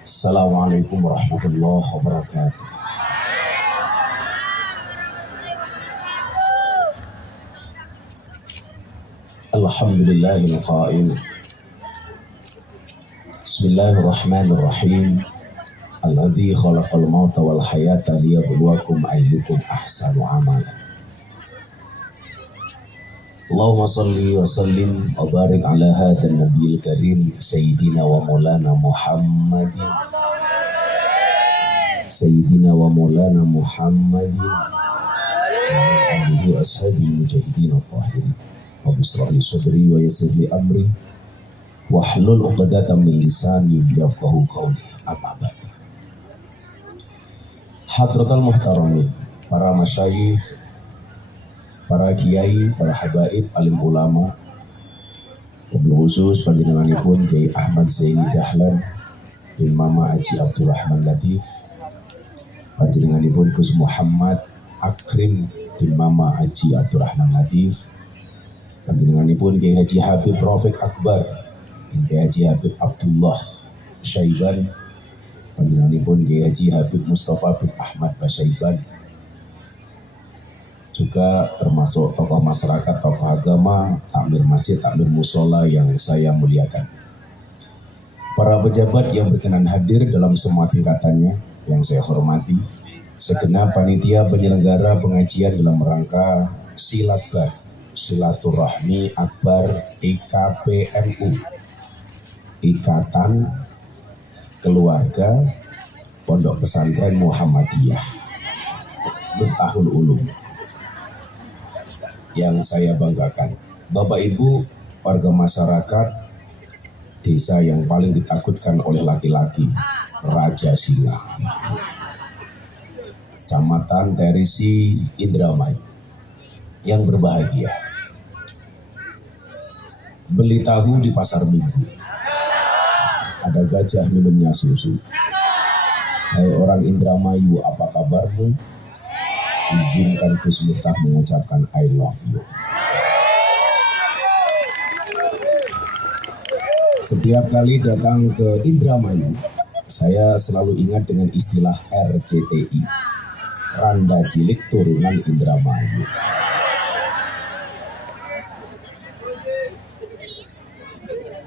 Assalamualaikum warahmatullahi wabarakatuh. Alhamdulillahil qail. Bismillahirrahmanirrahim. Alladzi khalaqal mauta wal hayata liyabluwakum ayyukum ahsanu amala. Allahumma salli wa sallim wa barik ala hadan nabiyil karim Sayyidina wa maulana Muhammadin Sayyidina wa maulana Muhammadin wa alihi wa ashabihi mujahidin wa tahirin. Wa bisrahli sadri wa yassirli amri wahlul 'uqdatam min lisani yafqahu qawli. Amma ba'd. Hadratal muhtaramin, para masyayikh, para kiai, para habaib, alim ulama, wabil khusus panjenenganipun Kiai Ahmad Zaini Dahlan bin Mama Haji Abdurrahman Latif, panjenenganipun Gus Muhammad Akrim bin Mama Haji Abdurrahman Latif, panjenenganipun Kiai Haji Habib Rafiq Akbar bin Kiai Haji Habib Abdullah Syaiban, panjenenganipun Kiai Haji Habib Mustafa bin Ahmad Basyaiban, juga termasuk tokoh masyarakat, tokoh agama, takmir masjid, takmir musola yang saya muliakan. Para pejabat yang berkenan hadir dalam semua tingkatannya yang saya hormati, segenap panitia penyelenggara pengajian dalam rangka silaturahmi akbar IKPNU, Ikatan Keluarga Pondok Pesantren Muhammadiyah Miftahul Ulum, yang saya banggakan. Bapak Ibu, warga masyarakat desa yang paling ditakutkan oleh laki-laki, Raja Singa, Kecamatan Terisi, Indramayu, yang berbahagia. Beli tahu di pasar Minggu, ada gajah minumnya susu. Hai orang Indramayu, apa kabarmu? Izinkan Gus Miftah mengucapkan I love you. Setiap kali datang ke Indramayu, saya selalu ingat dengan istilah RCTI, Randa Cilik Turunan Indramayu.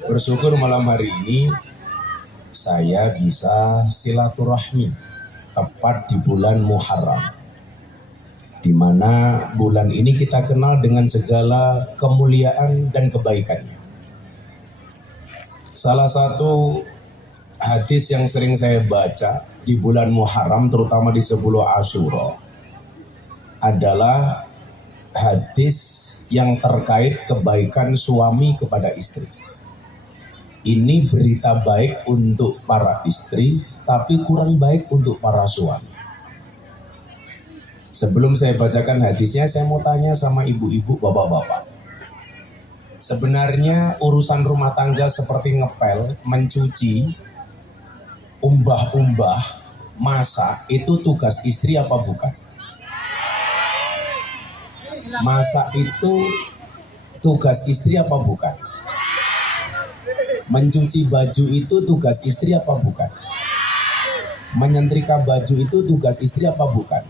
Bersyukur malam hari ini saya bisa silaturahmi tepat di bulan Muharram, di mana bulan ini kita kenal dengan segala kemuliaan dan kebaikannya. Salah satu hadis yang sering saya baca di bulan Muharram, terutama di 10 Asyura, adalah hadis yang terkait kebaikan suami kepada istri. Ini berita baik untuk para istri, tapi kurang baik untuk para suami. Sebelum saya bacakan hadisnya, saya mau tanya sama ibu-ibu, bapak-bapak. Sebenarnya urusan rumah tangga seperti ngepel, mencuci, umbah-umbah, masak, itu tugas istri apa bukan? Masak itu tugas istri apa bukan? Mencuci baju itu tugas istri apa bukan? Menyetrika baju itu tugas istri apa bukan?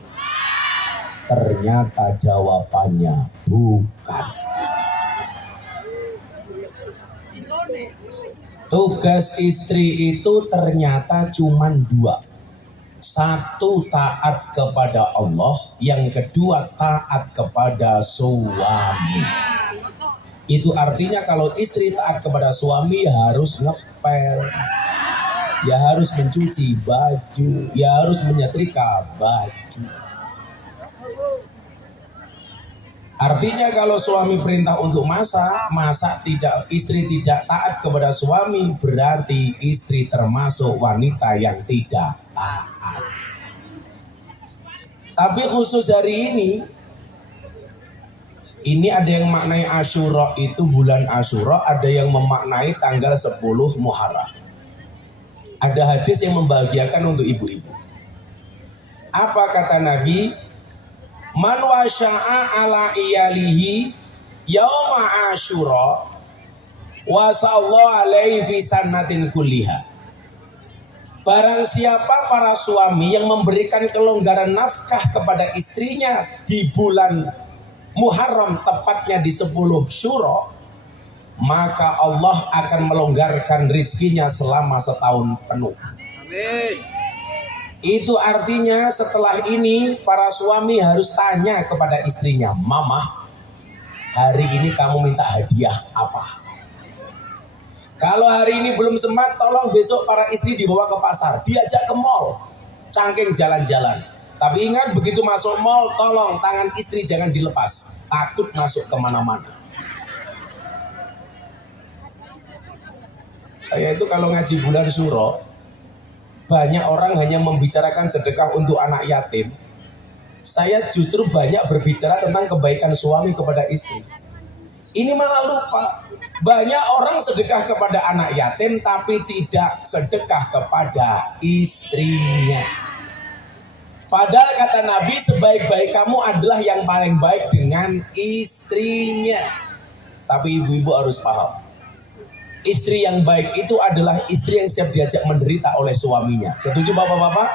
Ternyata jawabannya bukan. Tugas istri itu ternyata cuma 2. Satu, taat kepada Allah. Yang kedua, taat kepada suami. Itu artinya kalau istri taat kepada suami harus ngepel, ya harus mencuci baju, ya harus menyetrika baju. Artinya kalau suami perintah untuk masak tidak, istri tidak taat kepada suami, berarti istri termasuk wanita yang tidak taat. Tapi khusus hari ini ada yang maknai Asyura itu bulan Asyura, ada yang memaknai tanggal 10 Muharram. Ada hadis yang membahagiakan untuk ibu-ibu. Apa kata Nabi? Man wasya'a ala iyalihi yauma Asyura wa sallallahu alaihi fi sannatin kulliha. Barang siapa para suami yang memberikan kelonggaran nafkah kepada istrinya di bulan Muharram, tepatnya di 10 Syuro, maka Allah akan melonggarkan rizkinya selama setahun penuh. Amin. Itu artinya setelah ini para suami harus tanya kepada istrinya, "Mama, hari ini kamu minta hadiah apa?" Kalau hari ini belum sempat, tolong besok para istri dibawa ke pasar, diajak ke mall, cangking jalan-jalan. Tapi ingat, begitu masuk mall, tolong tangan istri jangan dilepas, takut masuk kemana-mana. Saya itu kalau ngaji bulan Syuro, banyak orang hanya membicarakan sedekah untuk anak yatim. Saya justru banyak berbicara tentang kebaikan suami kepada istri. Ini malah lupa. Banyak orang sedekah kepada anak yatim tapi tidak sedekah kepada istrinya. Padahal kata Nabi, sebaik-baik kamu adalah yang paling baik dengan istrinya. Tapi ibu-ibu harus paham, istri yang baik itu adalah istri yang siap diajak menderita oleh suaminya. Setuju bapak-bapak?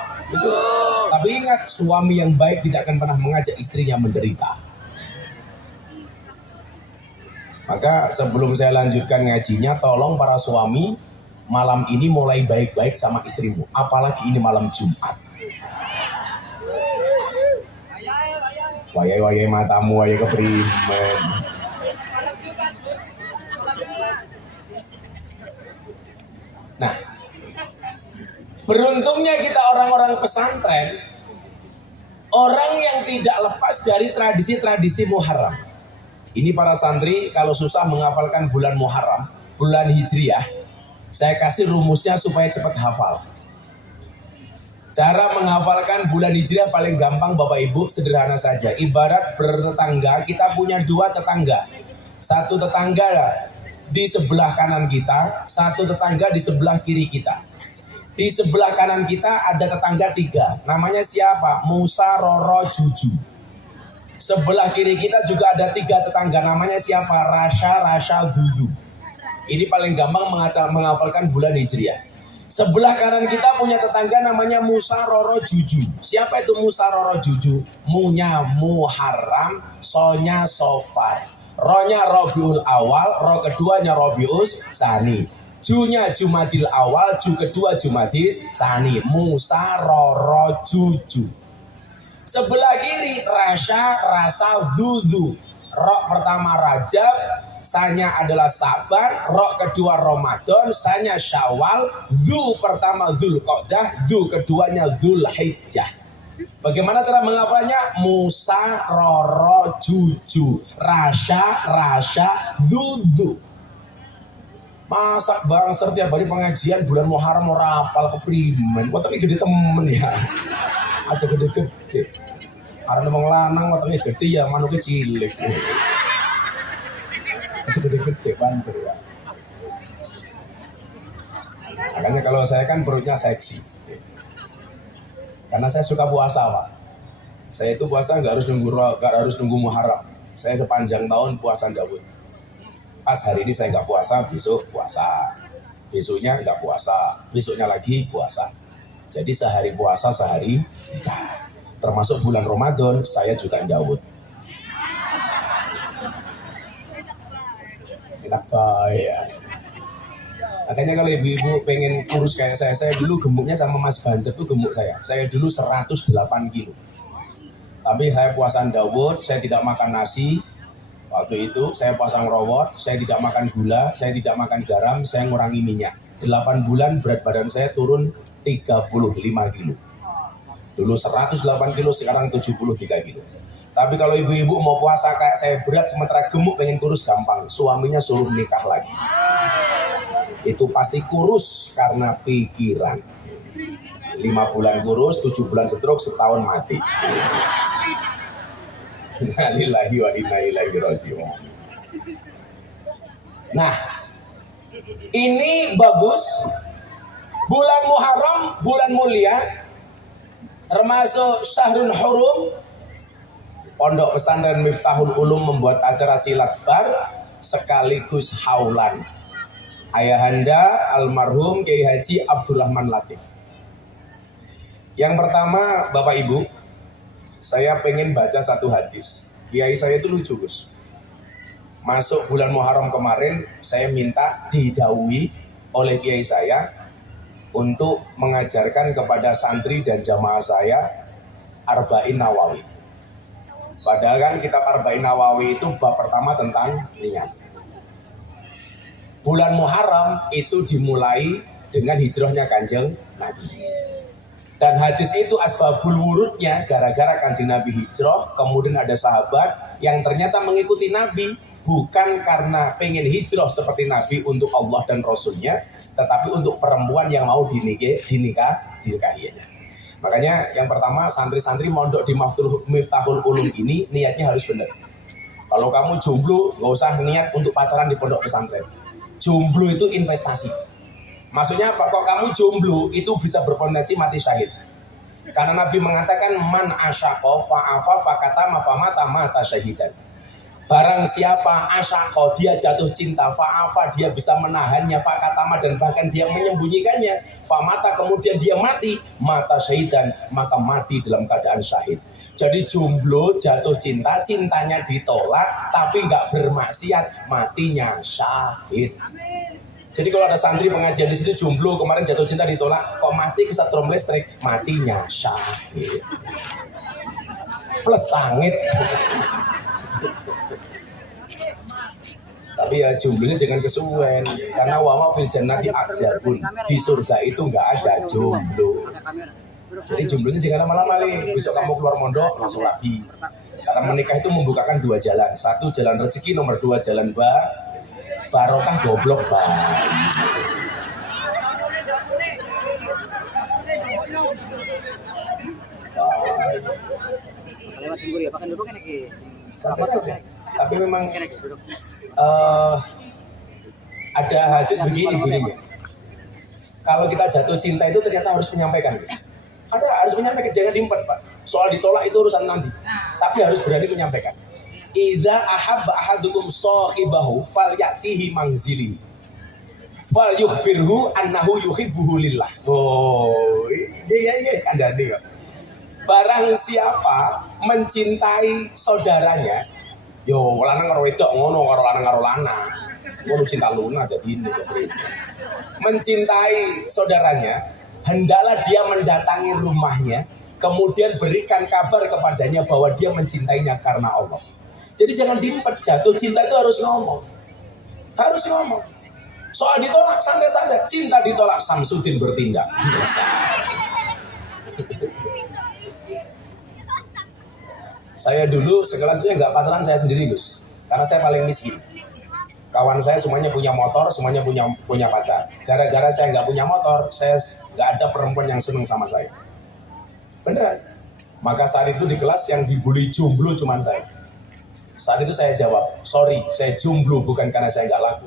Tapi ingat, suami yang baik tidak akan pernah mengajak istrinya menderita. Maka sebelum saya lanjutkan ngajinya, tolong para suami malam ini mulai baik-baik sama istrimu. Apalagi ini malam Jumat. Wayai matamu, wayai keprimen. Nah, beruntungnya kita orang-orang pesantren, orang yang tidak lepas dari tradisi-tradisi Muharram. Ini para santri kalau susah menghafalkan bulan Muharram, bulan Hijriah, saya kasih rumusnya supaya cepat hafal. Cara menghafalkan bulan Hijriah paling gampang Bapak Ibu, sederhana saja. Ibarat bertetangga, kita punya 2 tetangga. Satu tetangga di sebelah kanan kita, satu tetangga di sebelah kiri kita. Di sebelah kanan kita ada tetangga 3. Namanya siapa? Musa, Roro, Juju. Sebelah kiri kita juga ada 3 tetangga, namanya siapa? Rasha, Dudu. Ini paling gampang menghafalkan bulan Hijriah. Sebelah kanan kita punya tetangga namanya Musa, Roro, Juju. Siapa itu Musa, Roro, Juju? Munya Muharram, Sonya Sofar, Ronya Robiul Awal, Ro keduanya Robius Sani, Junya Jumadil Awal, Ju kedua Jumadis Sani. Musa, Roro, Juju. Sebelah kiri Rasa, Dudu. Rok pertama Rajab, Sanya adalah Sabar, Rok kedua Ramadan, Sanya Syawal, Du pertama Dzulqa'dah, Du keduanya Dzulhijjah. Bagaimana cara menghafalnya? Musa, Roro, Juju, Rasha, Dudu. Masak barang setiap hari pengajian bulan Muharram ora hafal keprimen. Kok tapi gede temen ya. Aja gede-gede. Karena wong lanang watake gede ya manuke cilik. Aja gede-gede banter ya. Makanya kalau saya kan perutnya seksi. Karena saya suka puasa, Pak. Saya itu puasa nggak harus nunggu Muharram. Saya sepanjang tahun puasa Daud. Pas hari ini saya nggak puasa, besok puasa. Besoknya nggak puasa, besoknya lagi puasa. Jadi sehari puasa, sehari tidak. Termasuk bulan Ramadan, saya juga Daud. Enak ya. Makanya kalau ibu-ibu pengen kurus kayak saya dulu gemuknya sama Mas Banzer tuh gemuk saya. Saya dulu 108 kilo. Tapi saya puasa Daud, saya tidak makan nasi. Waktu itu saya puasa ngerowot, saya tidak makan gula, saya tidak makan garam, saya ngurangi minyak. 8 bulan berat badan saya turun 35 kilo. Dulu 108 kilo, sekarang 73 kilo. Tapi kalau ibu-ibu mau puasa kayak saya berat sementara gemuk pengen kurus gampang. Suaminya suruh nikah lagi. Itu pasti kurus karena pikiran. 5 bulan kurus, 7 bulan stroke, setahun mati. Innalillahi wa inna ilaihi raji'un. Nah, ini bagus. Bulan Muharram, bulan mulia, termasuk Syahrul Hurum. Pondok Pesantren Miftahul Ulum membuat acara silat bar sekaligus haulan. Ayahanda almarhum Kiai Haji Abdurrahman Latif. Yang pertama, Bapak Ibu, saya pengen baca satu hadis. Kiai saya itu lucu, Gus. Masuk bulan Muharram kemarin, saya minta didhawuhi oleh kiai saya untuk mengajarkan kepada santri dan jamaah saya Arba'in Nawawi. Padahal kan kitab Arba'in Nawawi itu bab pertama tentang niat. Bulan Muharram itu dimulai dengan hijrahnya Kanjeng Nabi. Dan hadis itu asbabul wurudnya gara-gara Kanjeng Nabi hijrah, kemudian ada sahabat yang ternyata mengikuti Nabi bukan karena pengen hijrah seperti Nabi untuk Allah dan Rasulnya, tetapi untuk perempuan yang mau dinikahinya. Makanya yang pertama, santri-santri mondok di Miftahul Ulum ini niatnya harus benar. Kalau kamu jomblo, nggak usah niat untuk pacaran di pondok pesantren. Jomblo itu investasi. Maksudnya apa? Kok kamu jomblo itu bisa berpotensi mati syahid. Karena Nabi mengatakan man asyaqa fa'afa fakatama famata mata syahidan. Barang siapa asyaqa, dia jatuh cinta, fa'afa, dia bisa menahannya, fakatama, dan bahkan dia menyembunyikannya, famata, kemudian dia mati, mata syahidan, maka mati dalam keadaan syahid. Jadi jomblo jatuh cinta, cintanya ditolak tapi nggak bermaksiat, matinya syahid. Jadi kalau ada santri pengajian di situ jomblo, kemarin jatuh cinta ditolak, kok mati kesetrum listrik, matinya syahid. Plus sangit. Tapi ya jomblonya jangan kesuwen, karena wama fil jannati aksabun, di surga itu nggak ada jomblo. Jadi jomblonya jangan lama-lama nih. Besok kamu keluar mondok langsung lagi. Karena menikah itu membukakan dua jalan, satu jalan rezeki, nomor dua jalan barokah goblok Tapi memang ada hadis begini bunyinya. Kalau kita jatuh cinta itu ternyata harus menyampaikan. Harus menyampaikan, jangan diempet, Pak. Soal ditolak itu urusan nanti. Tapi harus berani menyampaikan. Idza ahabba ahadukum sahibahu falyatihi manzili. Falyukhbirhu annahu yuhibbuhu lillah. Oh, iya kandhane kok. Barang siapa mencintai saudaranya, yo lanang karo wedok ngono, karo lanang karo lanang. Ngono cinta luna dadi ini kok. Mencintai saudaranya, hendaklah dia mendatangi rumahnya, kemudian berikan kabar kepadanya bahwa dia mencintainya karena Allah. Jadi jangan diempet, jatuh cinta itu harus ngomong. Harus ngomong. Soal ditolak santai-santai, cinta ditolak Samsudin bertindak. Saya dulu sekelasnya nggak pacaran saya sendiri, Gus. Karena saya paling miskin. Kawan saya semuanya punya motor, semuanya punya pacar. Gara-gara saya nggak punya motor, saya nggak ada perempuan yang seneng sama saya. Beneran. Maka saat itu di kelas yang dibully jomblo cuman saya. Saat itu saya jawab, sorry, saya jomblo bukan karena saya nggak laku,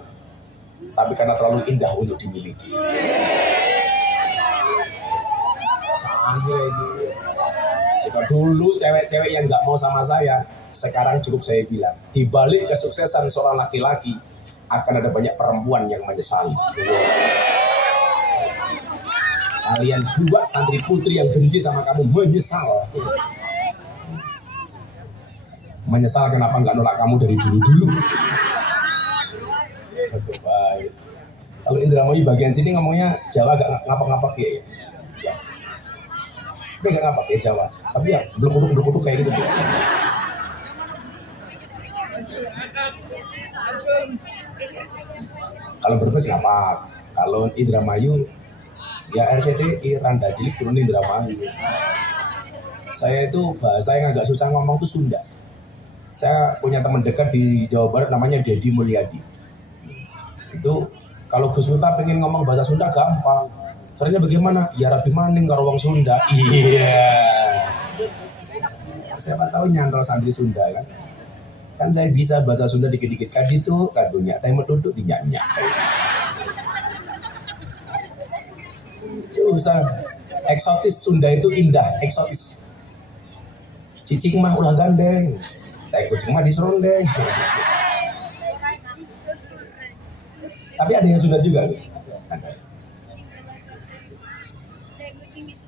tapi karena terlalu indah untuk dimiliki. Sekarang dulu cewek-cewek yang nggak mau sama saya, sekarang cukup saya bilang, di balik kesuksesan seorang laki-laki akan ada banyak perempuan yang menyesali. Kalian dua santri putri yang benci sama kamu menyesal. Menyesal kenapa nggak nolak kamu dari dulu-dulu. Baik. Kalau Indramayu bagian sini ngomongnya Jawa agak ngapak-ngapak ya. Tapi nggak ngapak ya Jawa. Tapi ya belum kuduk kayak gitu. Kalau Brebes ngapak. Kalau Indramayu ya RCTI Randa Cilik turun Indramayu. Saya itu bahasa yang agak susah ngomong tuh Sunda. Saya punya teman dekat di Jawa Barat namanya Dedi Mulyadi. Itu kalau Gus Miftah pengen ngomong bahasa Sunda gampang. Caranya bagaimana? Ya rabi maning karo wong Sunda. Iya. Siapa tahu nyantol santri Sunda kan. Kan saya bisa bahasa Sunda dikit-dikit kan itu kadunya temet duduk dinyak-nyak. Susah. Eksotis Sunda itu indah, eksotis. Cicing mah ulah gandeng. Tai kucing mah diserondeng. Tapi ada yang Sunda juga, Gus.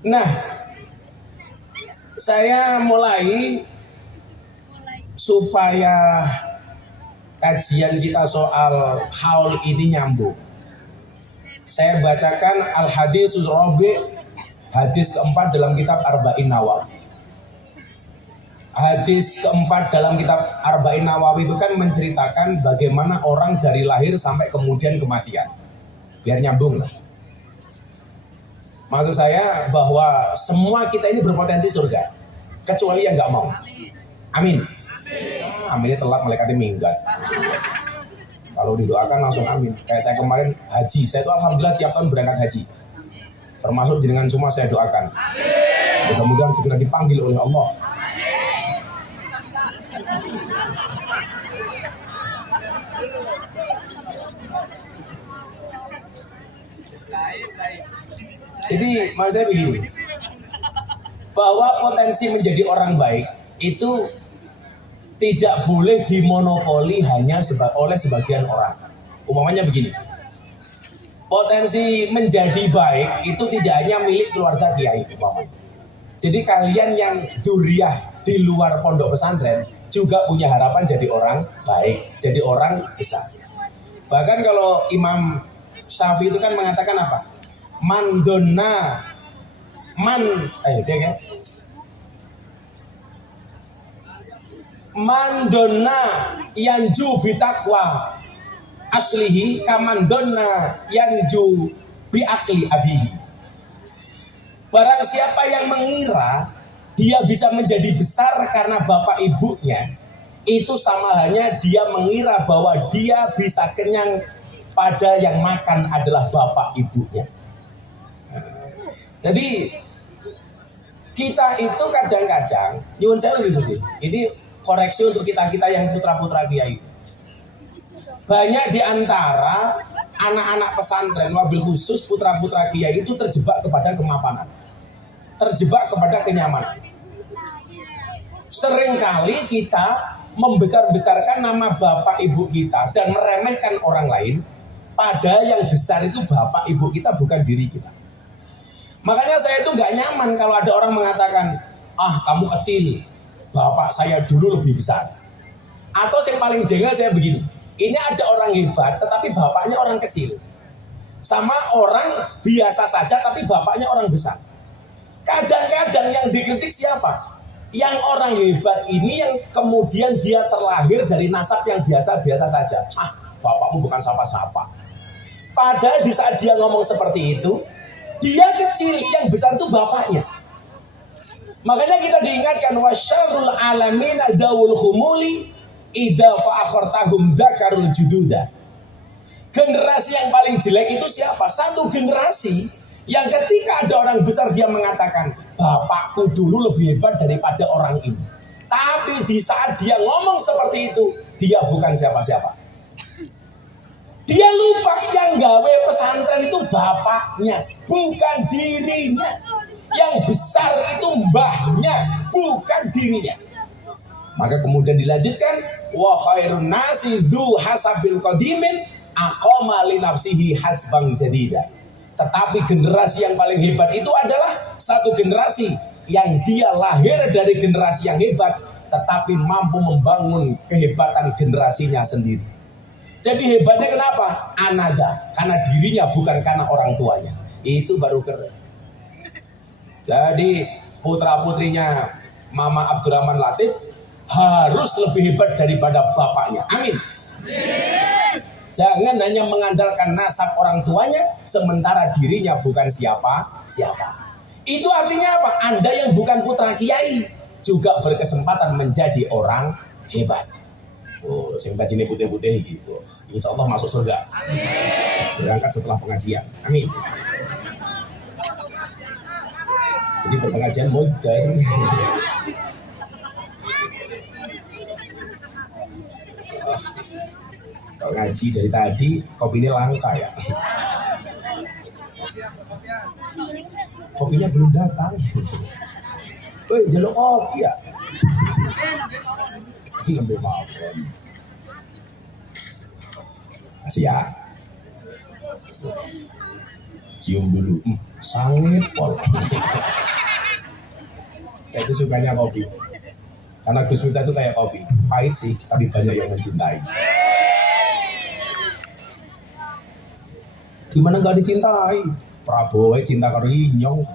Nah, Saya mulai supaya kajian kita soal haul ini nyambung. Saya bacakan Al-Hadis Rabi', hadis keempat dalam kitab Arba'in Nawawi. Hadis keempat dalam kitab Arba'in Nawawi itu kan menceritakan bagaimana orang dari lahir sampai kemudian kematian. Biar nyambung lah. Maksud saya bahwa semua kita ini berpotensi surga, kecuali yang nggak mau. Amin. Aminnya telat, malaikatnya minggat. Kalau didoakan langsung amin. Kayak saya kemarin haji, saya itu alhamdulillah tiap tahun berangkat haji. Termasuk jenengan semua saya doakan. Mudah-mudahan segera dipanggil oleh Allah. Jadi maksud saya begini, bahwa potensi menjadi orang baik itu tidak boleh dimonopoli hanya oleh sebagian orang. Umpamanya begini, potensi menjadi baik itu tidak hanya milik keluarga kiai umpamanya. Jadi kalian yang duriah di luar pondok pesantren juga punya harapan jadi orang baik, jadi orang besar. Bahkan kalau Imam Syafi'i itu kan mengatakan apa? Mandona Mandona yanju bitakwa aslihi kamandona yanju biakli abihi. Barang siapa yang mengira dia bisa menjadi besar karena bapak ibunya, itu sama halnya dia mengira bahwa dia bisa kenyang pada yang makan adalah bapak ibunya. Jadi kita itu kadang-kadang, nyuwun saya gitu sih. Ini koreksi untuk kita-kita yang putra-putra kiai. Banyak di antara anak-anak pesantren, wabil khusus putra-putra kiai itu terjebak kepada kemapanan, terjebak kepada kenyamanan. Seringkali kita membesar-besarkan nama bapak ibu kita dan meremehkan orang lain, padahal yang besar itu bapak ibu kita, bukan diri kita. Makanya saya itu gak nyaman kalau ada orang mengatakan, ah kamu kecil, bapak saya dulu lebih besar. Atau yang paling jengkel saya begini, ini ada orang hebat tetapi bapaknya orang kecil. Sama orang biasa saja tapi bapaknya orang besar. Kadang-kadang yang dikritik siapa? Yang orang hebat ini yang kemudian dia terlahir dari nasab yang biasa-biasa saja. Ah, bapakmu bukan siapa-siapa. Padahal di saat dia ngomong seperti itu, dia kecil, yang besar itu bapaknya. Makanya kita diingatkan wasyarrul alamin dawul khumuli idza fa'akhartahum dzakarul jududa. Generasi yang paling jelek itu siapa? Satu generasi yang ketika ada orang besar dia mengatakan bapakku dulu lebih hebat daripada orang ini. Tapi di saat dia ngomong seperti itu, dia bukan siapa-siapa. Dia lupa yang gawe pesantren itu bapaknya, bukan dirinya. Yang besar itu mbahnya, bukan dirinya. Maka kemudian dilanjutkan, wa khairun nasi dzu hasabil qadimin aqama li nafsihi hasbang jadida. Tetapi generasi yang paling hebat itu adalah satu generasi yang dia lahir dari generasi yang hebat, tetapi mampu membangun kehebatan generasinya sendiri. Jadi hebatnya kenapa? Anada, karena dirinya bukan karena orang tuanya. Itu baru keren. Jadi putra-putrinya Mama Abdurrahman Latif harus lebih hebat daripada bapaknya. Amin. Jangan hanya mengandalkan nasab orang tuanya, sementara dirinya bukan siapa-siapa. Itu artinya apa? Anda yang bukan putra kiai juga berkesempatan menjadi orang hebat. Oh, sing bajine putih-putih gitu. Insya Allah masuk surga. Berangkat setelah pengajian. Amin. Jadi berpengajian modern. Kalau ngaji dari tadi kopinya langka ya. Kopinya belum datang. Woi, jaluk kopi ya. Lebih maaf. Kasih ya. Cium dulu. Sangit pol. Saya itu sukanya kopi. Karena Gus Miftah itu kayak kopi, pahit sih, tapi banyak yang mencintai. Gimana nggak dicintai? Prabowo cinta karo Inyong.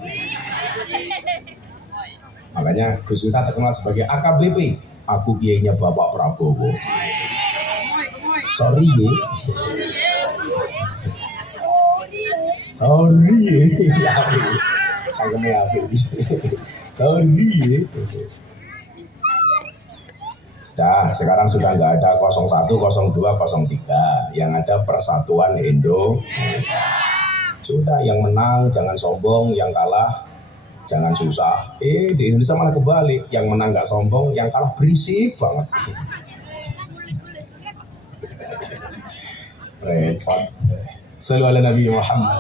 Makanya Gus Miftah terkenal sebagai AKBP. Aku kiainya Bapak Prabowo. Sorry ya. Sorry ya. Cangkemnya apa? Sorry ya. Sekarang sudah nggak ada 01, 02, 03. Yang ada Persatuan Indonesia. Sudah, yang menang jangan sombong, yang kalah jangan susah. Di Indonesia malah kebalik, yang menang nggak sombong, yang kalah berisik banget. Repot. Sallallahu alaihi Nabi Muhammad.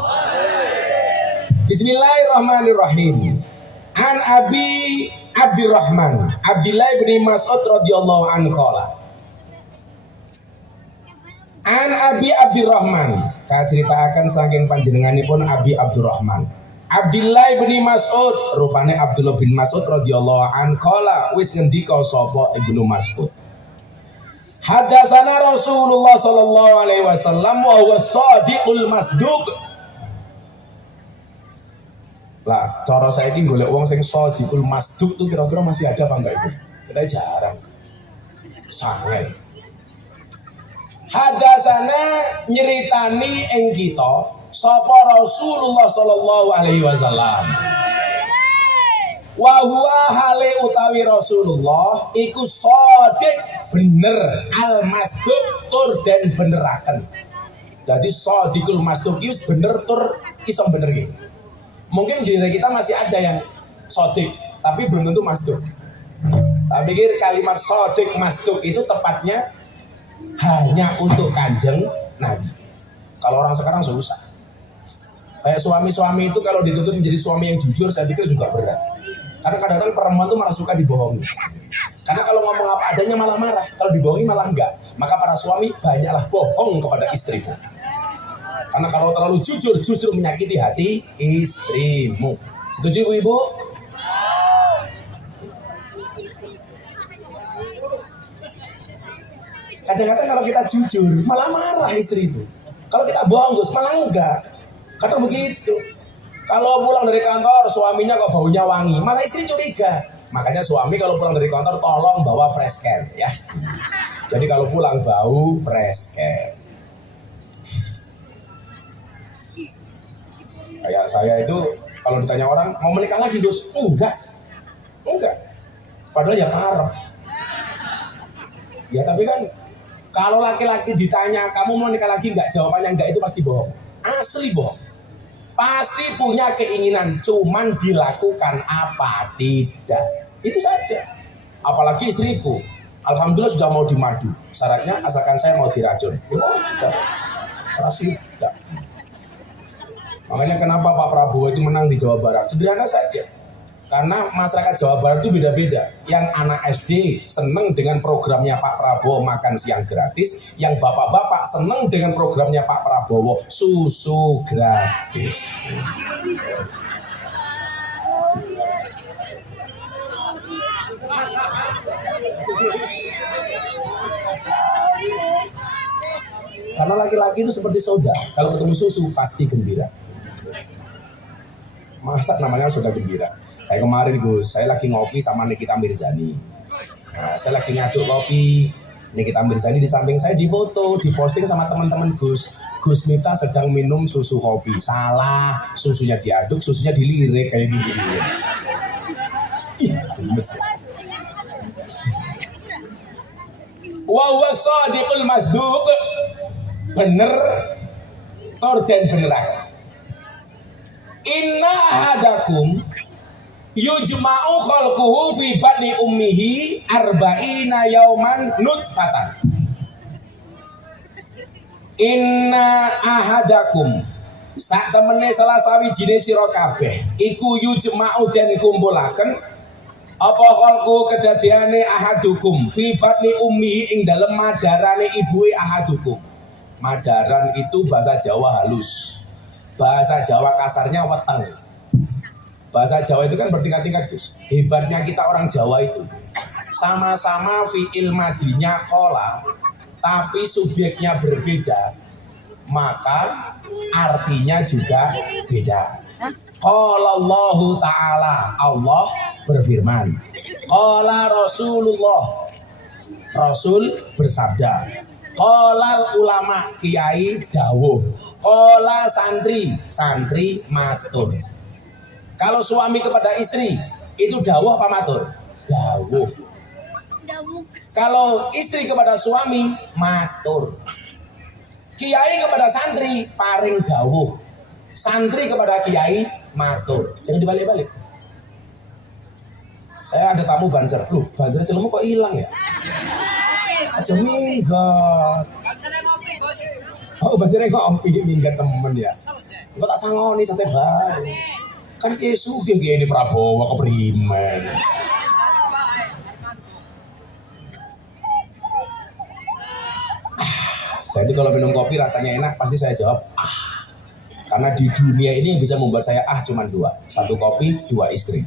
Bismillahirrahmanirrahim. An Abi Abdurrahman Abdillah bin Mas'ud radhiyallahu anhu qala. An Abi Abdurrahman, kaceritakan saking panjenenganipun Abi Abdurrahman Abdillah bin Mas'ud, rupane Abdullah bin Mas'ud radhiyallahu anhu qala, wis ngendika sapa Ibnu Mas'ud. Hadatsana Rasulullah sallallahu alaihi wasallam wa huwa shadiqul masduq. Lah, cara saya ini golek wong sing shadiqul masduq tuh kira-kira masih ada apa enggak itu? Kita jarang. Sangat. Hadatsana nyeritani ing kita sapa Rasulullah sallallahu alaihi wasallam. Wa huwa hale utawi Rasulullah iku shadiq bener al masduq tur den beneraken. Jadi shadiqul masduq iki bener tur iso bener iki. Mungkin di diri kita masih ada yang shadiq tapi belum tentu masduq. Tak pikir kalimat shadiq masduq itu tepatnya hanya untuk Kanjeng Nabi. Kalau orang sekarang susah. Kayak suami-suami itu kalau dituntut menjadi suami yang jujur, saya pikir juga berat. Karena kadang-kadang perempuan itu malah suka dibohongi. Karena kalau ngomong apa adanya malah marah, kalau dibohongi malah enggak. Maka para suami banyaklah bohong kepada istrimu. Karena kalau terlalu jujur justru menyakiti hati istrimu. Setuju ibu-ibu? Kadang-kadang kalau kita jujur malah marah istri itu. Kalau kita bohong Gus malah enggak. Kadang begitu. Kalau pulang dari kantor suaminya kok baunya wangi, malah istri curiga. Makanya suami kalau pulang dari kantor tolong bawa fresh can ya. Jadi kalau pulang bau fresh can. Kayak saya itu kalau ditanya orang mau menikah lagi Gus, enggak. Padahal ya karep. Ya tapi kan kalau laki-laki ditanya kamu mau nikah lagi enggak, jawabannya enggak itu pasti bohong. Asli bohong. Pasti punya keinginan, cuman dilakukan apa tidak. Itu saja. Apalagi istriku, alhamdulillah sudah mau dimadu. Syaratnya asalkan saya mau diracun. Ya udah. Pasti tidak. Makanya kenapa Pak Prabowo itu menang di Jawa Barat? Sederhana saja. Karena masyarakat Jawa Barat itu beda-beda. Yang anak SD seneng dengan programnya Pak Prabowo makan siang gratis. Yang bapak-bapak seneng dengan programnya Pak Prabowo susu gratis. Karena laki-laki itu seperti soda. Kalau ketemu susu pasti gembira. Masa namanya sudah gembira. Kayak kemarin Gus, saya lagi ngopi sama Nikita Mirzani. Nah, saya lagi ngaduk kopi. Nikita Mirzani di samping saya difoto, diposting sama teman-teman Gus. Gus Miftah sedang minum susu kopi. Salah, susunya diaduk, susunya dilirik kayak gini. Ih, gemes. Wa huwa shadiqul masduq. Bener tor dan beneran. Inna ahadakum yujma'u khalquhu fi batni ummihi arba'ina yauman nutfatan. Inna ahadakum sak temene salah sawijine sira kabeh iku yujma'u den kumpulaken apa khalqu kedadiane ahadukum fi batni ummihi ing dalem madarane ibuke ahadukum. Madaran itu bahasa Jawa halus. Bahasa Jawa kasarnya weteng. Bahasa Jawa itu kan bertingkat-tingkat, Gus. Hebatnya kita orang Jawa itu sama-sama fi'il madinya kola, tapi subjeknya berbeda, maka artinya juga beda. Qala Allahu ta'ala, Allah berfirman. Qala Rasulullah, Rasul bersabda. Qala ulama, kiai dawuh. Qala santri, santri matur. Kalau suami kepada istri itu dawuh apa matur? Dawuh. Kalau istri kepada suami matur. Kiai kepada santri paring dawuh. Santri kepada kiai matur. Jangan dibalik-balik. Saya ada tamu banser. Loh, banser selemu kok hilang ya? Aja minggat. Oh, bansernya ngopi minggat temen ya. Kok tak sangoni santai bae. Kan Yesus kayak ini Prabowo keprimen. Saya itu kalau minum kopi rasanya enak pasti saya jawab karena di dunia ini yang bisa membuat saya cuma dua, satu kopi, dua istri.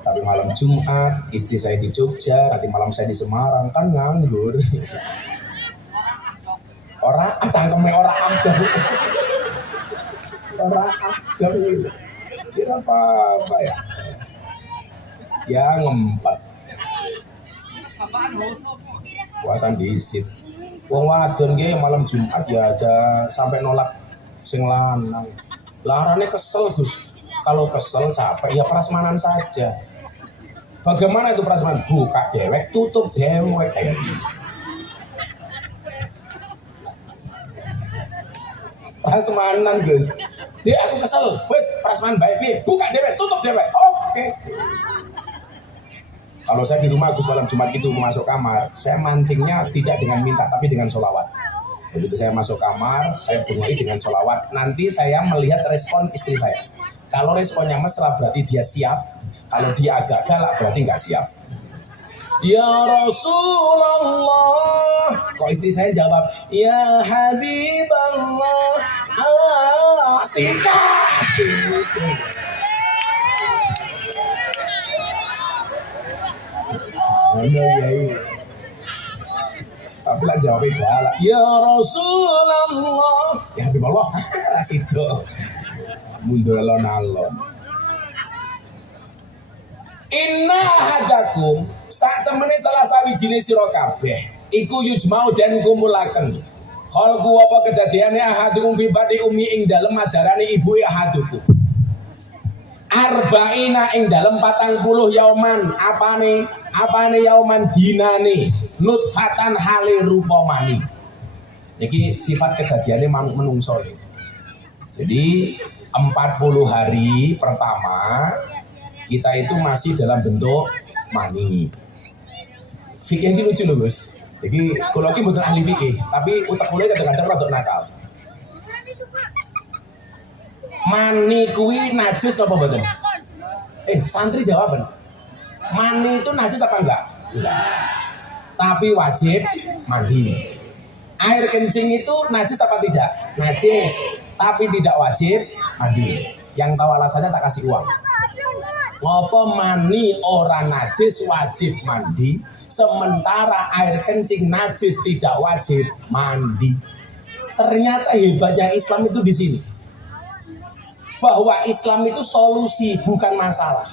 Tapi malam Jumat istri saya di Jogja, nanti malam saya di Semarang, kan nganggur. Orang cangkeme orang ada. Orang ada kira apa ya? Ya ngempet. Puasan disit. Wong wadon ge malam Jumat ya aja sampai nolak sing lanang. Larane kesel, Gus. Kalau kesel capek ya prasmanan saja. Bagaimana itu prasmanan? Buka dewek, tutup dewek kayak gini. Prasmanan, Gus. Dek aku kesel, wes prasmanan baik, buka dewek, tutup dewek. Oke. Kalau saya di rumah Gus malam Jumat itu masuk kamar, saya mancingnya tidak dengan minta tapi dengan sholawat. Begitu saya masuk kamar, saya mulai dengan sholawat. Nanti saya melihat respon istri saya. Kalau responnya mesra berarti dia siap. Kalau dia agak galak berarti nggak siap. Ya Rasulullah. Kok istri saya jawab, Ya Habiballah. Sikat. Tapi lah jawabnya galak. Ya Rasulullah. Ya Habiballah. Rasido. Mundur alon-alon. Inna ahadakum sak temene salah sawijine sira kabeh iku yujmau dan kumulaken. Khalqu apa kedadiane ahadukum fi bati ummi ing dalem adarane ibu ahadukum. Arba'ina ing dalem 40 yauman apane yauman dinane nutfatan hale rupa mani. Iki sifat kedadiane menungso. Jadi 40 hari pertama kita itu masih dalam bentuk mani. Fikih ini lucu loh, Gus. Jadi kalau kita bukan ahli fikih, tapi utak mulai kadang-kadang rada nakal. Mani kuwi najis apa mboten? Santri jawaban. Mani itu najis apa enggak? Enggak. Tapi wajib mandi. Air kencing itu najis apa tidak? Najis. Tapi tidak wajib mandi. Yang tahu alasannya tak kasih uang. Ngopo mani ora najis wajib mandi, sementara air kencing najis tidak wajib mandi. Ternyata hebatnya Islam itu di sini. Bahwa Islam itu solusi bukan masalah.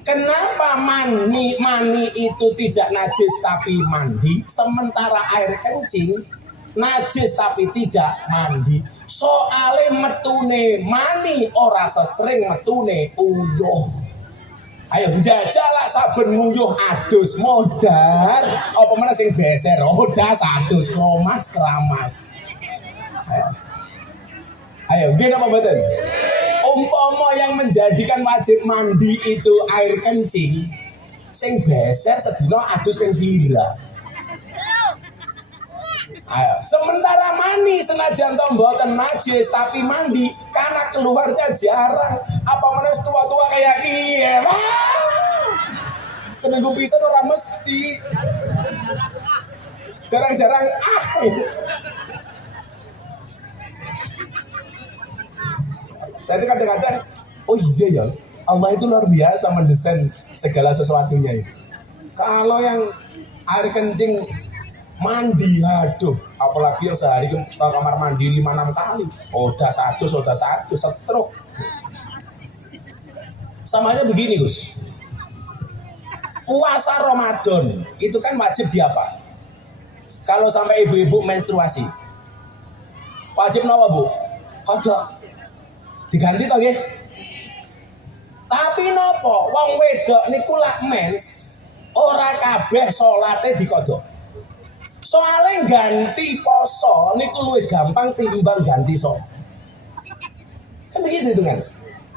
Kenapa mani itu tidak najis tapi mandi, sementara air kencing najis tapi tidak mandi? Soale metune mani ora sesering metune uyuh. Ayo jajalak saben nguyuh adus modar apa meneh sing beser odas adus kromas keramas. Ayo gini apa mboten? Umpama yang menjadikan wajib mandi itu air kencing, sing beser sedina adus ping pira? Ayo, sementara mani senajan to mboten najis tapi mandi karena keluarnya jarang. Apa meneh tua-tua kayak kiye? Seminggu pisan ora mesti. Jarang-jarang Saya itu kadang-kadang, oh iya ya, Allah itu luar biasa mendesain segala sesuatunya itu. Kalau yang air kencing mandi, aduh, apalagi yang sehari ke kamar mandi 5-6 kali, udah satu, stroke. Samanya begini Gus, puasa Ramadan itu kan wajib di apa? Kalau sampai ibu-ibu menstruasi, wajib nawa bu? Kodok diganti toh nggih. Tapi nopo wong wedok niku lak mens ora kabeh salate dikodok. Soale ganti poso niku luwih gampang timbang ganti salat. Kan begitu itu kan.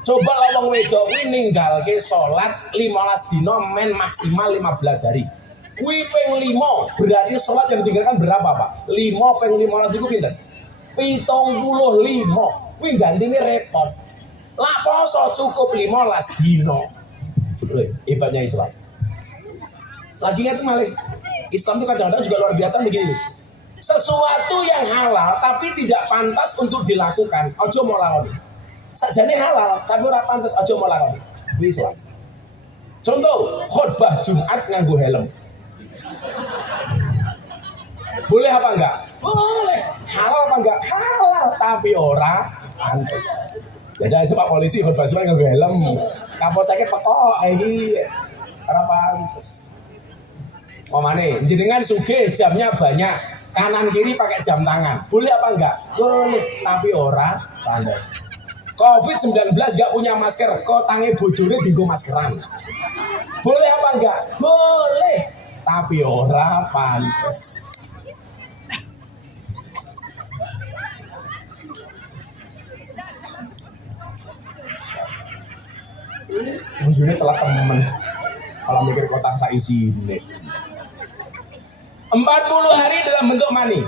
Coba lah wong wedok kuwi ninggalke salat 15 dina men maksimal 15 hari. Kuwi ping 5 berarti salat yang ditinggalkan berapa, Pak? 5 ping 15 niku pinten? 75. Kuwi gantine repot. Lah poso cukup 15 dino. Hebatnya Islam. Lagi itu malah Islam itu kadang-kadang juga luar biasa begini Gus. Sesuatu yang halal tapi tidak pantas untuk dilakukan, ojo mau lakoni. Sajane halal tapi ora pantas, ojo mau lakoni. Islam. Contoh, khutbah Jumat nganggo helm. Boleh apa enggak? Boleh. Halal apa enggak? Halal, tapi ora pantes. Ya jangan sebab polisi khutbah Jumat nganggo helm. Kapok sakit pekok iki ora pantes. Omane, jenengan sugih jamnya banyak, kanan kiri pakai jam tangan. Boleh apa enggak? Boleh, tapi ora pantes. Covid-19 enggak punya masker, kok tangi bojone dienggo maskeran. Boleh apa enggak? Boleh, tapi ora pantes. Bojone telat temen. Kalau mikir kotak saisi ini. 40 hari dalam bentuk mani.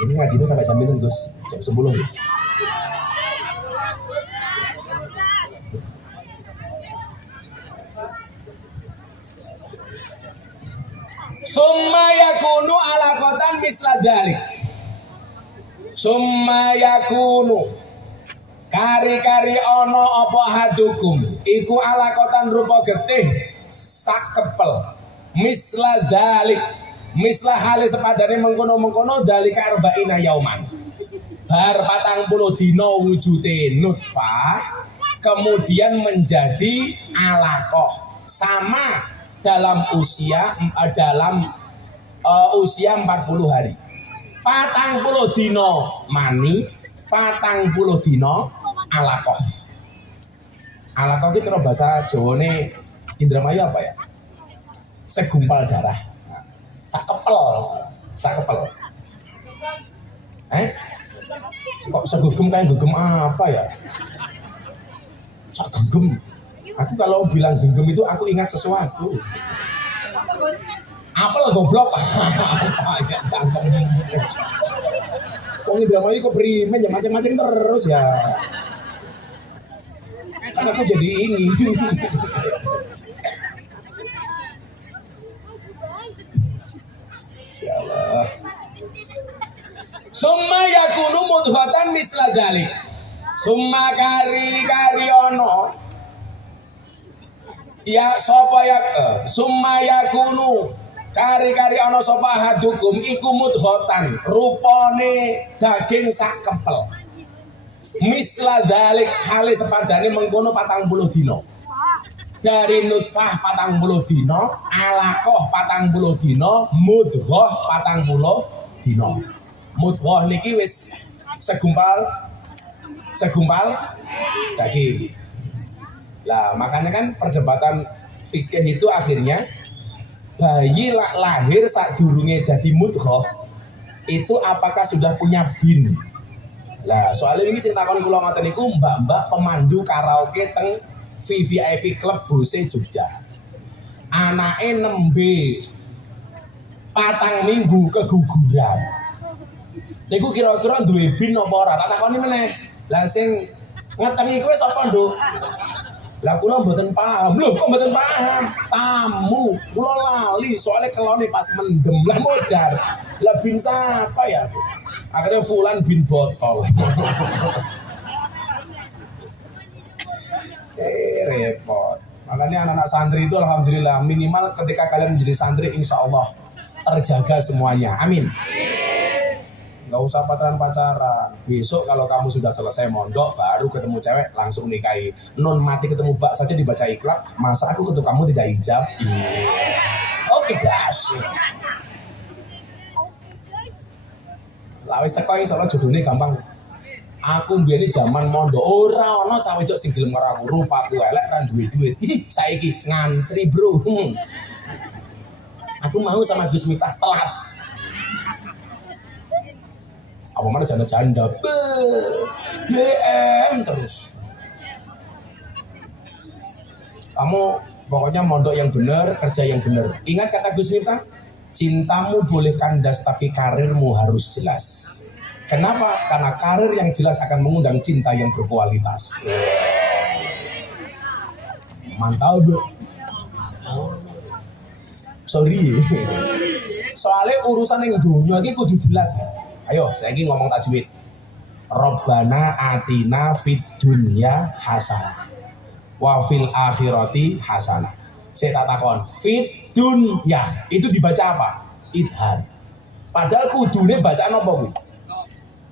Ini ngajinya sampai jam itu Gus, jam 10 nih. Summa yakunu alaqatan misla dzalik. Summa yakunu kari-kari ono apa hadukum iku alaqatan rupa getih sakepel misla dzalik. Mislah hale sepadane mengkono-mengkono dalika arba'ina yauman. Bar 40 dina wujute nutfah kemudian menjadi alaqah sama dalam usia 40 hari. 40 dina mani, 40 dina alaqah. Alaqah itu kalau bahasa Jawane Indramayu apa ya? Segumpal darah. Sakepel. Kok segugem kayak gugem apa ya? Sagegem. Aku kalau bilang genggam itu aku ingat sesuatu. Apel goblok. Ya cangkem. Wong Indramayu kok primen ya macam-macam terus ya. Kan aku jadi ini. Insyaallah. Summa yakunu mudghatan misla dzalik. Summa kari ono. Ya sapa ya summa yakunu kari ono sapa hadukum iku mudghatan rupane daging sak kempel. Misla dzalik hale sepadane mengkono 40 dina. Dari nutfah 40 dina, alaqah 40 dina, mudghah 40 dina. Mudghah niki wis segumpal daging. Lah makanya kan perdebatan fikih itu akhirnya bayi lahir sadurunge dadi mudghah itu apakah sudah punya bin? Lah soalnya ini sing takon kula ngoten niku mbak-mbak pemandu karaoke teng VVIP Club Bose Jogja. Anake nembe 4 minggu keguguran. Niku kira-kira duwe bin apa ora? Tak takoni meneh. Lah sing ngetengi kowe sapa, Nduk? Lah kula mboten paham. Lho kok mboten paham? Tamu, kula lali soalnya kelone pas mendem lah modar. Lah bin siapa ya? Akhirnya Fulan bin botol. Repot. Makanya anak-anak santri itu alhamdulillah minimal ketika kalian menjadi santri insya Allah terjaga semuanya. Amin. Gak usah pacaran-pacaran. Besok kalau kamu sudah selesai mondok baru ketemu cewek langsung nikahi. Non mati ketemu bak saja dibaca ikhlak. Masa aku ketemu kamu tidak hijab? Oke guys. Lawis teko insyaallah jodohnya gampang. Aku mbiyen zaman mondok ora ana cah wedok sing gelem karo aku. Rupaku elek ra duwe duit. Saiki ngantri, Bro. Aku mau sama Gus Miftah telat. Apa mana janda-janda DM terus. Kamu pokoknya mondok yang benar, kerja yang benar. Ingat kata Gus Miftah, cintamu boleh kandas tapi karirmu harus jelas. Kenapa? Karena karir yang jelas akan mengundang cinta yang berkualitas. Mantap, Bro. Sorry. Soalnya urusan yang dunia ini kudu jelas. Ayo, saya ingin ngomong tajwid. Robbana atina fid dunya hasanah wa fil akhirati hasanah. Saya tak takon, fid dunya itu dibaca apa? Idhar. Padahal kudune bacaan apa kuwi?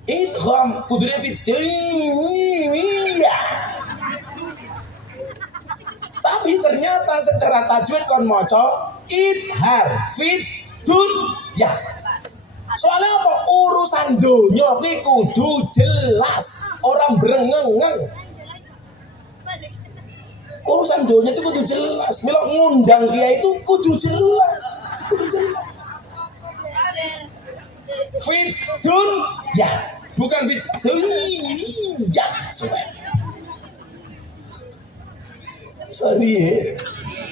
Idgham, kudune fid dunya. Tapi ternyata secara tajwid kon maca idhar fid dunya. Soalnya apa? Urusan donya ki kudu jelas, orang brengeng. Urusan donya itu kudu jelas. Mila ngundang dia itu kudu jelas. Fitun ya, bukan fitun ya. Sorry.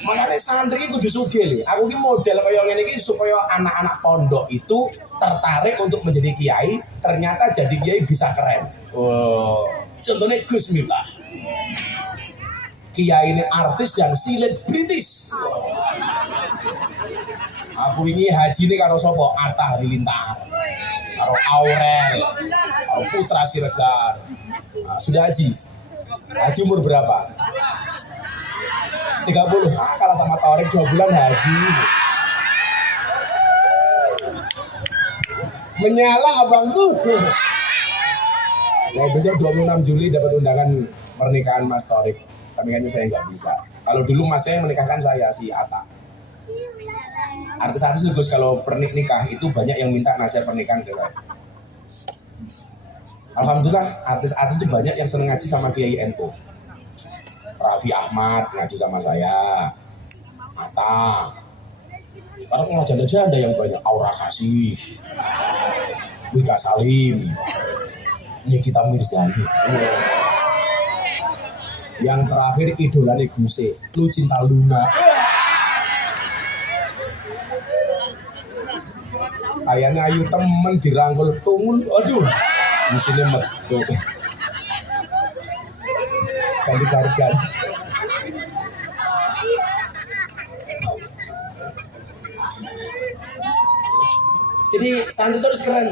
Makanya santri kudu sugih. Aku ki model kaya ngene iki supaya anak-anak pondok itu tertarik untuk menjadi kiai, ternyata jadi kiai bisa keren. Oh, contohnya Gus Miftah. Kiai ini artis dan selebritis. Aku ini haji ini karo sopo Atta Halilintar, karo Aurel, karo Putra Siregar. Nah, sudah haji. Haji umur berapa? 30. Kalah sama Tarik 2 bulan haji. Menyala abangku. Saya besok 26 Juli dapat undangan pernikahan Mas Torik. Tapi kayaknya saya nggak bisa. Kalau dulu Mas saya menikahkan saya si Atta. Artis-artis Gus kalau nikah itu banyak yang minta nasihat pernikahan ke saya. Alhamdulillah artis-artis itu banyak yang seneng ngaji sama Kiai NU. Raffi Ahmad ngaji sama saya. Atta. Sekarang malah janda-janda yang banyak. Aura Kasih, Wika Salim, Nikita Mirzani. Yang terakhir idolanya Guse, Lu Cinta Luna. Kayaknya ayu temen dirangkul tungun. Aduh, musuhnya metu. Ganti-gantian. Jadi santri terus keren.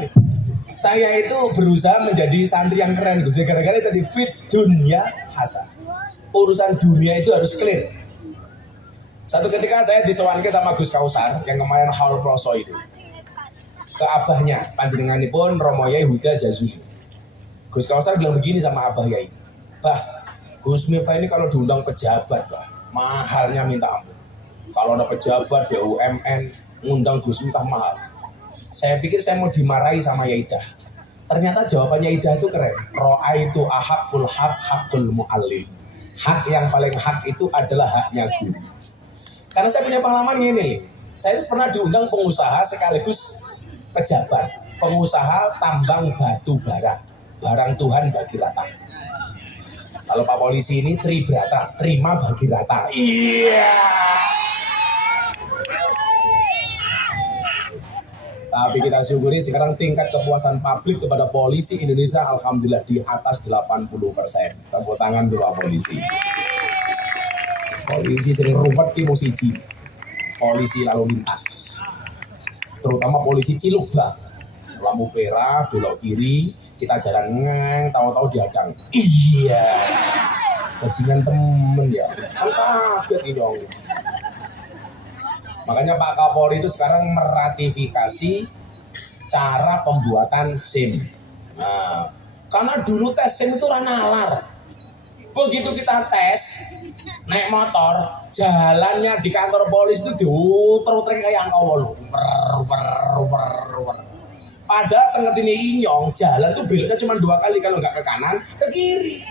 Saya itu berusaha menjadi santri yang keren. Gara-gara tadi fit dunia hasan. Urusan dunia itu harus clear. Satu ketika saya disewanke sama Gus Kausar yang kemarin haul ploso itu. Ke abahnya, panjenenganipun Romo Yai Huda Jazuli. Gus Kausar bilang begini sama abah Yai. Bah, Gus Miftah ini kalau diundang pejabat, bah, mahalnya minta ampun. Kalau ada pejabat BUMN ngundang Gus Miftah mahal. Saya pikir saya mau dimarahi sama Yaidah. Ternyata jawabannya Yaidah itu keren. Ro'aitu ahakul hak hakul mu'allim. Hak yang paling hak itu adalah haknya guru. Karena saya punya pengalaman ini nih. Saya itu pernah diundang pengusaha sekaligus pejabat. Pengusaha tambang batu bara. Barang Tuhan bagi rata. Kalau Pak Polisi ini tribrata, terima bagi rata. Iya. Tapi kita syukuri sekarang tingkat kepuasan publik kepada polisi Indonesia alhamdulillah di atas 80%. Tepuk tangan untuk Pak Polisi. Polisi sering ruwet ki mung siji. Polisi lalu lintas. Terutama polisi Cilubang. Lampu merah, belok kiri, kita jalan ngeng, tahu-tahu dihadang. Iya. Bajingan temen ya. Kan kaget ini dong. Makanya Pak Kapolri itu sekarang meratifikasi cara pembuatan SIM. Nah, karena dulu tes SIM itu nalar. Begitu kita tes naik motor, jalannya di kantor polisi itu diuter-uter kayak angka 8. Padahal sangat ini inyong, jalan tuh beloknya cuma 2 kali, kalau nggak ke kanan, ke kiri.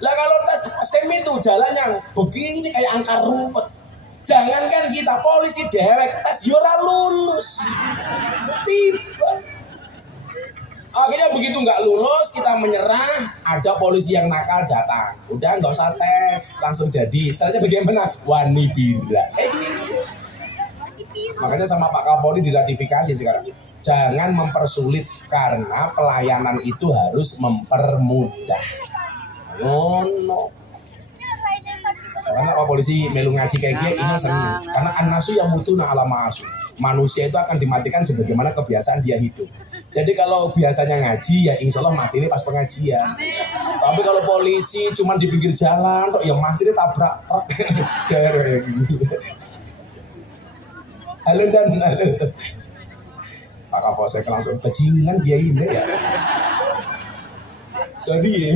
Lah kalau tes SIM itu jalannya begini kayak angka rumput. Jangankan kita, polisi dewek tes yora lulus. Tiba. Akhirnya begitu nggak lulus, kita menyerah, ada polisi yang nakal datang. Udah nggak usah tes, langsung jadi. Caranya bagaimana? Wani bira. Makanya sama Pak Kapolri diratifikasi sekarang. Jangan mempersulit, karena pelayanan itu harus mempermudah. Ayo, no. Karena Pak Polisi melu ngaji kayak gini, ini seneng. Karena an-nasu yang mutu na ala ma'asu. Manusia itu akan dimatikan sebagaimana kebiasaan dia hidup. Jadi kalau biasanya ngaji, ya insya Allah mati ini pas pengajian. Tapi kalau polisi cuma di pinggir jalan, ya mati ini tabrak truk. Halo dan halo. Pak Kapolsek langsung bajingan dia ini ya. Sorry ya.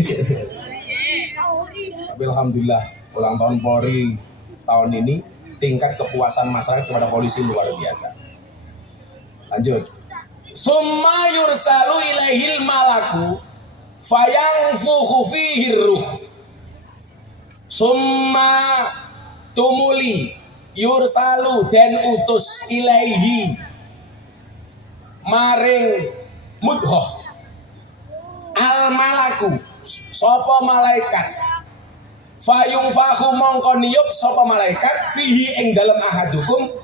Tapi alhamdulillah ulang tahun Polri tahun ini tingkat kepuasan masyarakat kepada polisi luar biasa. Lanjut. Summa yursalu ilaihil malaku fayanfukhu fihi ruh. Summa tumuli yursalu dan utus ilaihi maring mudhoh al malaku sapa malaikat fayung fahu mongko niyup sapa malaikat fihi ing dalem ahadukum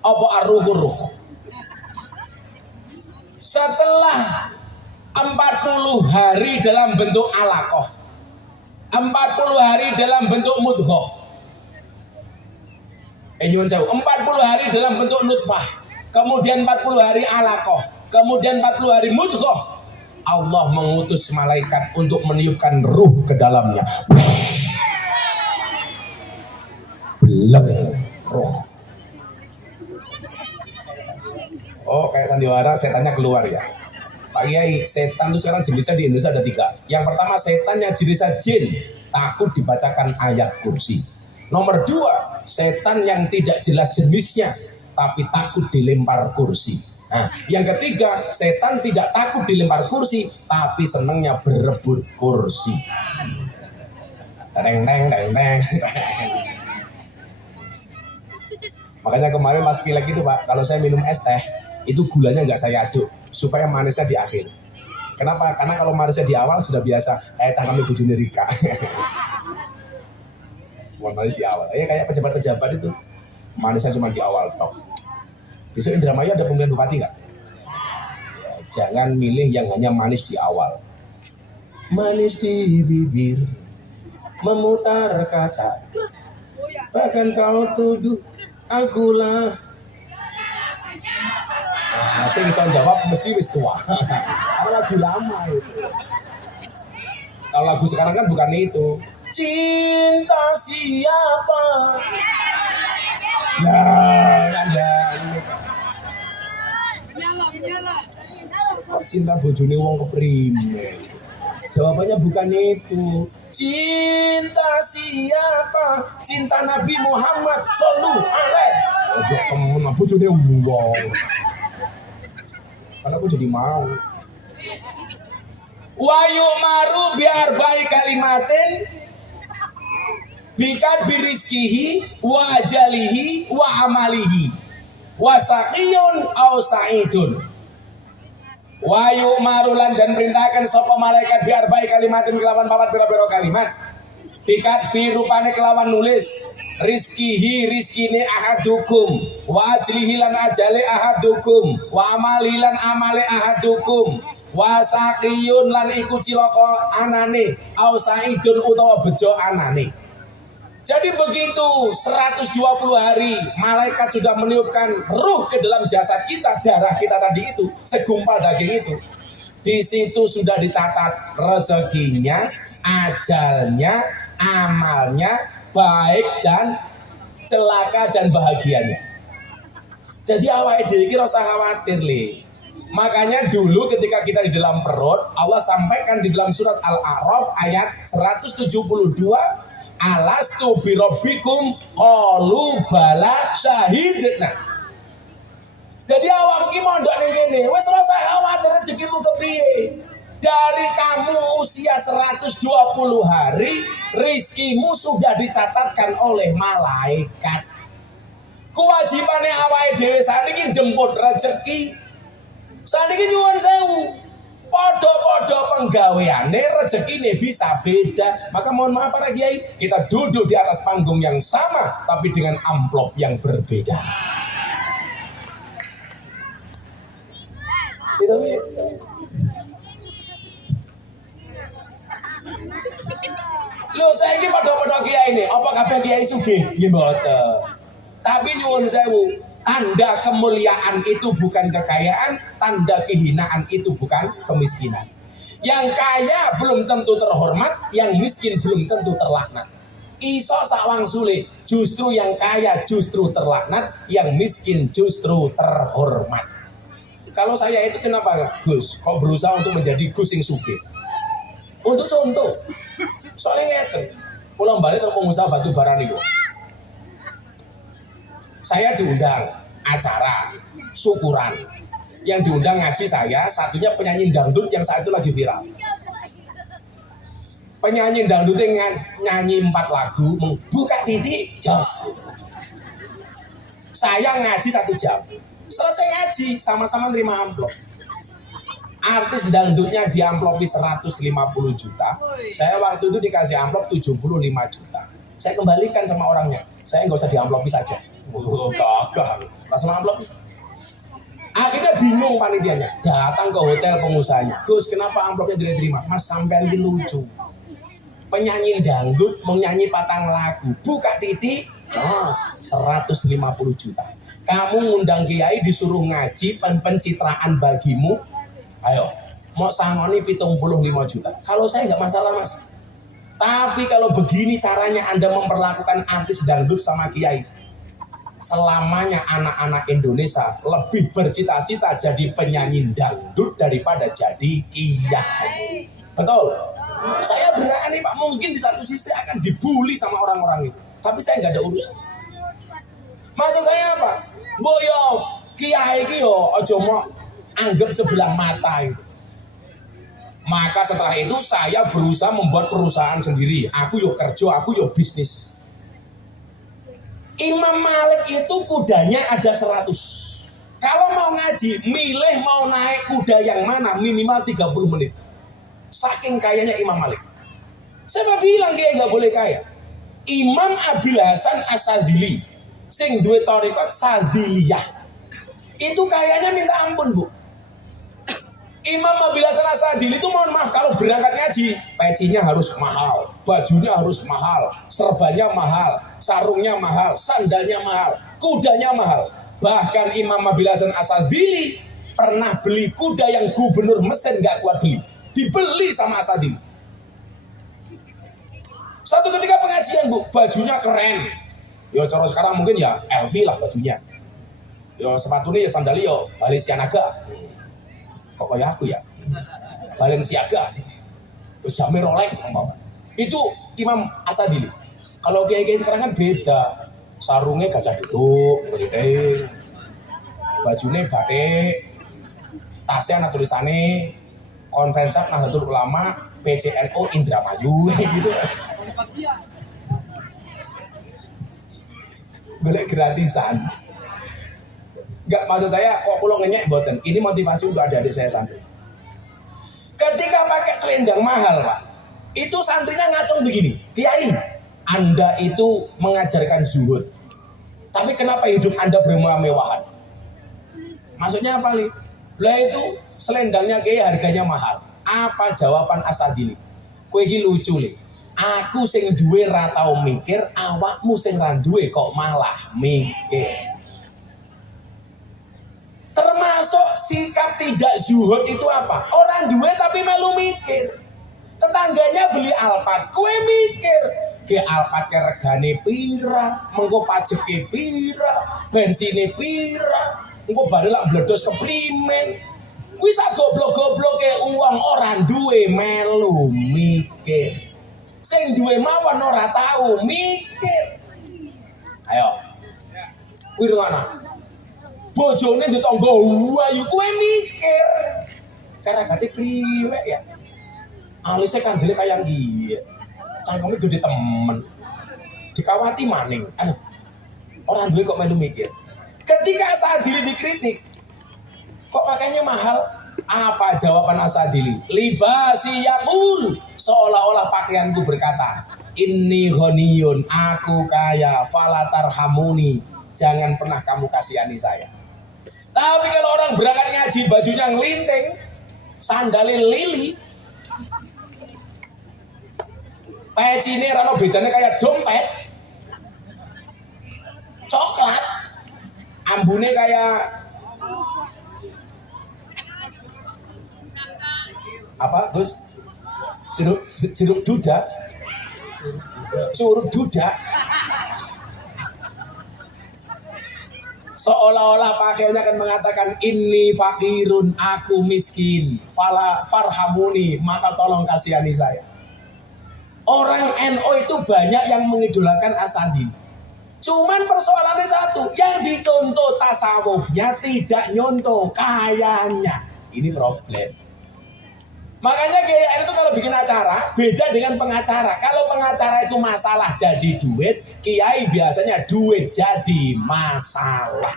apa arruh. Setelah 40 hari dalam bentuk alaqah, 40 hari dalam bentuk mudghah, nyuwun sewu, 40 hari dalam bentuk nutfah, kemudian 40 hari alaqah, kemudian 40 hari mudghah, Allah mengutus malaikat untuk meniupkan ruh ke dalamnya. Beleng roh. Oh, kayak sandiwara setannya keluar ya. Pak Kiai, setan itu sekarang jenisnya di Indonesia ada 3. Yang pertama setan yang jenisnya jin, takut dibacakan ayat kursi. Nomor 2, setan yang tidak jelas jenisnya, tapi takut dilempar kursi. Nah, yang ketiga, setan tidak takut dilempar kursi, tapi senangnya berebut kursi. Deng deng deng deng. Makanya kemarin pas pilek itu Pak, kalau saya minum es teh, itu gulanya nggak saya aduk, supaya manisnya di akhir. Kenapa? Karena kalau manisnya di awal sudah biasa, kayak cangkeme bojone Rika. Cuma manis di awal. Kayak pejabat-pejabat itu, manisnya cuma di awal tok. Besok Indramayu ada pemilihan bupati nggak? Ya, jangan milih yang hanya manis di awal. Manis di bibir, memutar kata, bahkan kau tuduh akulah. Nah, saya bisa jawab mesti wis tua. Karena lagu lama itu. Kalau lagu sekarang kan bukan itu. Cinta siapa? Kok cinta bojone wong keprimen? Jawabannya bukan itu. Cinta siapa? Cinta Nabi Muhammad sallallahu alaihi. Temen aku jadi wong. Karena aku jadi mau. Wa yu'maru biar baik kalimatin bikat birizkihi wa ajalihi wa amalihi wa saqiyun aw sa'idun. Wa yu'maru lan dan perintahkan sapa malaikat biar baik kalimatin kelawan papat pira-pira kalimat. Bikat bi rupane kelawan nulis rizkihi rizkine ahadukum wa ajlihi lan ajale ahadukum wa amali lan amale ahadukum wa saqiyun lan iku cilaka anane au saidun utawa bejo anane. Jadi begitu 120 hari malaikat sudah meniupkan ruh ke dalam jasad kita, darah kita tadi itu, segumpal daging itu. Di situ sudah dicatat rezekinya, ajalnya, amalnya, baik dan celaka dan bahagianya. Jadi awake dhewe iki ora usah khawatir, Le. Makanya dulu ketika kita di dalam perut, Allah sampaikan di dalam surat Al-A'raf ayat 172, alastu birabbikum qalu bala syahidna. Jadi awak iki mondok ning kene, wis ora usah khawatir rezekimu kepiye. Dari kamu usia 120 hari, rizkimu sudah dicatatkan oleh malaikat. Kewajibannya awake dhewe sakniki jemput rezeki. Sakniki nyuwun sewu. Podo-podo penggaweane rezekine bisa beda. Maka mohon maaf para kiai, kita duduk di atas panggung yang sama tapi dengan amplop yang berbeda. Gitu ya. Loh saiki podo-podo kiai ini, apa kabeh kiai sugih? Nggih mboten. Tapi nyuwun sewu, tanda kemuliaan itu bukan kekayaan, tanda kehinaan itu bukan kemiskinan. Yang kaya belum tentu terhormat, yang miskin belum tentu terlaknat. Iso sawang sulit, justru yang kaya justru terlaknat, yang miskin justru terhormat. Kalau saya itu kenapa Gus? Kok berusaha untuk menjadi Gus yang sugih? Untuk contoh, soalnya ngeten, pulang balik ke pengusaha batu bara nih. Saya diundang acara syukuran. Yang diundang ngaji saya, satunya penyanyi dangdut yang saat itu lagi viral. Penyanyi dangdut yang nyanyi 4 lagu, buka titik, jos. Saya ngaji 1 jam. Selesai ngaji, sama-sama nerima amplop. Artis dangdutnya diamplopi 150 juta. Saya waktu itu dikasih amplop 75 juta. Saya kembalikan sama orangnya. Saya nggak usah diamplopi saja. Gagah, langsung amplop. Akhirnya bingung panitianya, datang ke hotel pengusahanya. Gus, kenapa amplopnya tidak diterima? Mas, sampean ini lucu. Penyanyi dangdut menyanyi 4 lagu, buka titik, 150 juta. Kamu ngundang kiai disuruh ngaji, pencitraan bagimu. Ayo, mau sangoni 75 juta. Kalau saya nggak masalah, Mas. Tapi kalau begini caranya Anda memperlakukan artis dangdut sama kiai, selamanya anak-anak Indonesia lebih bercita-cita jadi penyanyi dangdut daripada jadi kiai. Betul? Saya berani Pak, mungkin di satu sisi akan dibully sama orang-orang itu, tapi saya nggak ada urusan. Maksud saya apa? Boyo kiai iki yo aja mau anggap sebelah mata itu. Maka setelah itu saya berusaha membuat perusahaan sendiri. Aku yo kerja, aku yo bisnis. Imam Malik itu kudanya ada 100. Kalau mau ngaji, milih mau naik kuda yang mana minimal 30 menit. Saking kayanya Imam Malik. Siapa bilang dia nggak boleh kaya? Imam Abil Hasan As-Sadzili, sing duwe thariqat Sadziliyah, itu kayanya minta ampun, Bu. Imam Abil Hasan As-Sadzili itu mohon maaf kalau berangkat ngaji, pecinya harus mahal, bajunya harus mahal, serbannya mahal, sarungnya mahal, sandalnya mahal, kudanya mahal. Bahkan Imam Abil Hasan As-Sadzili pernah beli kuda yang gubernur Mesir nggak kuat beli, dibeli sama As-Sadzili. Satu ketika pengajian, Bu, bajunya keren. Yo cara sekarang mungkin ya LV lah bajunya. Yo sepatunya ya sandali yo Balenciaga. Kok kayak aku ya? Balenciaga. Terus jamnya Rolex. Itu Imam As-Sadzili. Kalau kiai-kiai sekarang kan beda. Sarungnya gajah duduk, berdiri. Bajunya batik. Tasnya ada tulisannya Konferensi Nahdlatul Ulama PCNO Indramayu gitu. Boleh gratisan. Enggak, maksud saya kok pulau ngenyek boten. Ini motivasi untuk adik-adik saya santri. Ketika pakai selendang mahal, Pak, itu santrinya ngacung begini. Kiai, Anda itu mengajarkan zuhud. Tapi kenapa hidup Anda bermewah-mewahan? Maksudnya apa, Li? Lah itu selendangnya kiai harganya mahal. Apa jawaban As-Sadzili? Kowe iki lucu, Li. Aku sing duwe ra tau mikir, awakmu sing ra duwe kok malah mikir. Termasuk sikap tidak zuhud itu apa? Orang duwe tapi melu mikir. Tetangganya beli Alphard, kowe mikir, ke Alphard ke regane pira, mengko pajeke pira, bensine pira, mengko bare lak bledos keprimen. Kuwi sak goblok-gobloke uang orang duwe melu mikir. Sing duwe mawon ora tahu mikir. Ayo. Kuwi ngono. Bojone ditangga ayu kowe mikir. Karagate priwek ya. Alisnya kandele kaya ngiye. Cangkeme gede temen. Dikawati maning. Aduh. Orang duwe kok melu mikir. Ketika Asadili dikritik, kok pakainya mahal? Apa jawaban Asadili? Libasi yakul, seolah-olah pakaianku berkata, inni ghaniyun, aku kaya, falatar hamuni, jangan pernah kamu kasihani saya. Tapi kalau orang berangkat ngaji bajunya ngelinting, sandalin lili, pecine rano bedanya kayak dompet, coklat, ambune kayak apa Gus? Jeruk duda, suruh duda. Seolah-olah pakaiannya akan mengatakan ini fakirun, aku miskin, fala farhamuni, maka tolong kasihani saya. Orang NO itu banyak yang mengidolakan Asadili. Cuman persoalannya satu, yang dicontoh tasawufnya tidak nyontoh kayanya. Ini problem. Makanya Kiai itu kalau bikin acara beda dengan pengacara. Kalau pengacara itu masalah jadi duit, Kiai biasanya duit jadi masalah.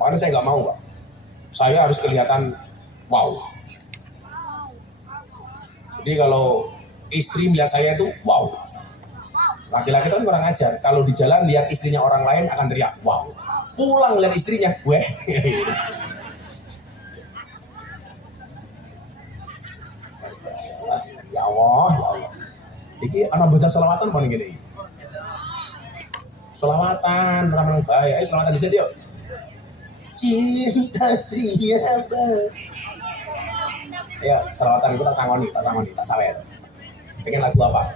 Makanya saya nggak mau, Pak. Saya harus kelihatan wow. Jadi kalau istri melihat saya itu wow. Laki-laki itu kan kurang ajar. Kalau di jalan lihat istrinya orang lain akan teriak wow. Pulang lihat istrinya, weh. Ya Allah, ya Allah. Iki anak bocah selawatan paling gini. Selawatan, ramang baik. Ayo selawatan di sini yuk. Cinta siapa? Ya, selawatan itu tak sangoni, tak sawer. Pengen lagu apa?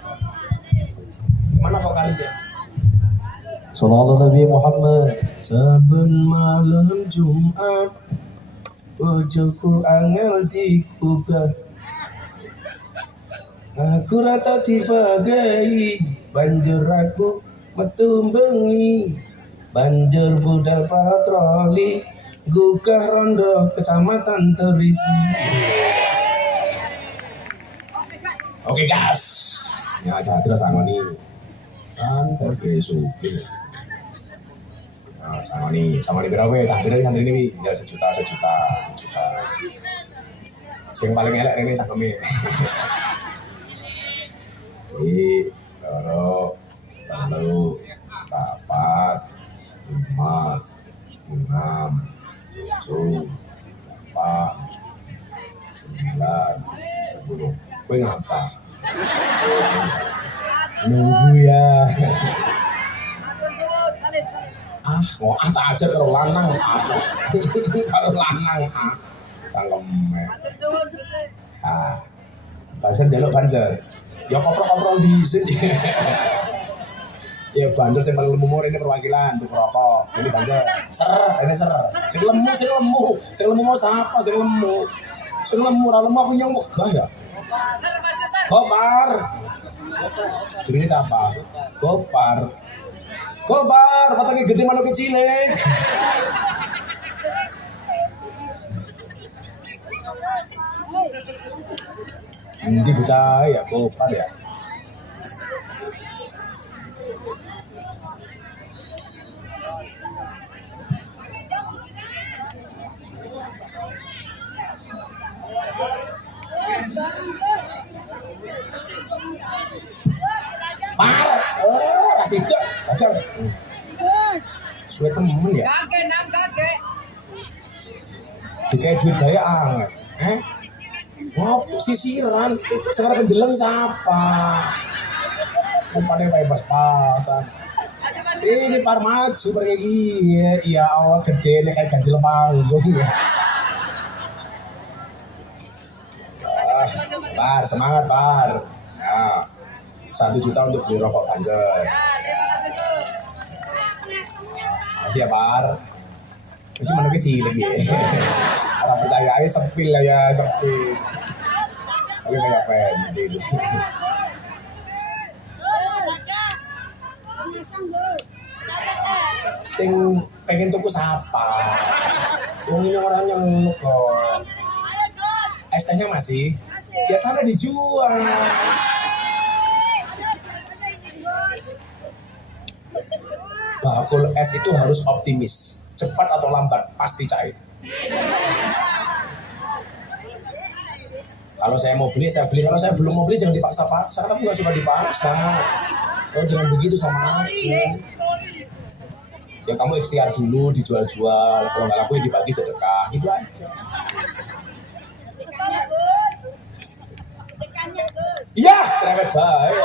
Mana vokalisnya? Sallallahu Nabi Muhammad. Saben malam Jumat, bojoku angel dikubah. Aku rata dibagai, banjur aku metu bengi, banjur budal patroli, gugah rondo kecamatan terisi. Oke gas, ya jangan terus sama nih, santai besuki. Nah, sama nih berapa ya? Cahdir ini ya sejuta. Yang paling elek ini cangkeme. Jadi, loro, telu, papat, 5, 6, 7, 8, 9, 10. Kowe ngapa? Nunggu ya. Mau tak aja karo lanang. Karo lanang. Cangkeme. Banser jaluk banser. Ya koprol di sini. Ya banser sing paling lemu ini perwakilan untuk rokok. Sini banser. Ini ser. Sing lemu mau siapa? Sing lemu ra lemu aku nyong megah ya. Gopar. Jenenge siapa? Gopar, patangnya gede manuk cilik. Ini bocah ya, Gopar ya. Par, rasida, gagal. Suwe temen ya. Dikai duit bayar anget. Ngopo sisiran, sekarang pendeleng siapa? Umpannya kayak pas-pasan. Ini par maju pergi gini, iya awal gede nih kayak ganjil panggung ya. Par semangat par. Ya, 1 juta untuk beli rokok ganjel. Makasih ya par. Itu mana kecil lagi. Orang percaya aja sepil lah ya sepil. Tapi kayak pentil. Sing pengen tuku siapa? Ini orang yang kok. Es-nya masih? Ya sana dijual. Bakul es itu harus optimis. Cepat atau lambat pasti cair. Kalau saya mau beli, saya beli. Kalau saya belum mau beli, jangan dipaksa-paksa. Karena aku nggak suka dipaksa. Oh, jangan begitu sama aku. Ya kamu ikhtiar dulu, dijual-jual. Kalau nggak laku, ya dibagi sedekah. Itu aja. Iya, cerewet baik.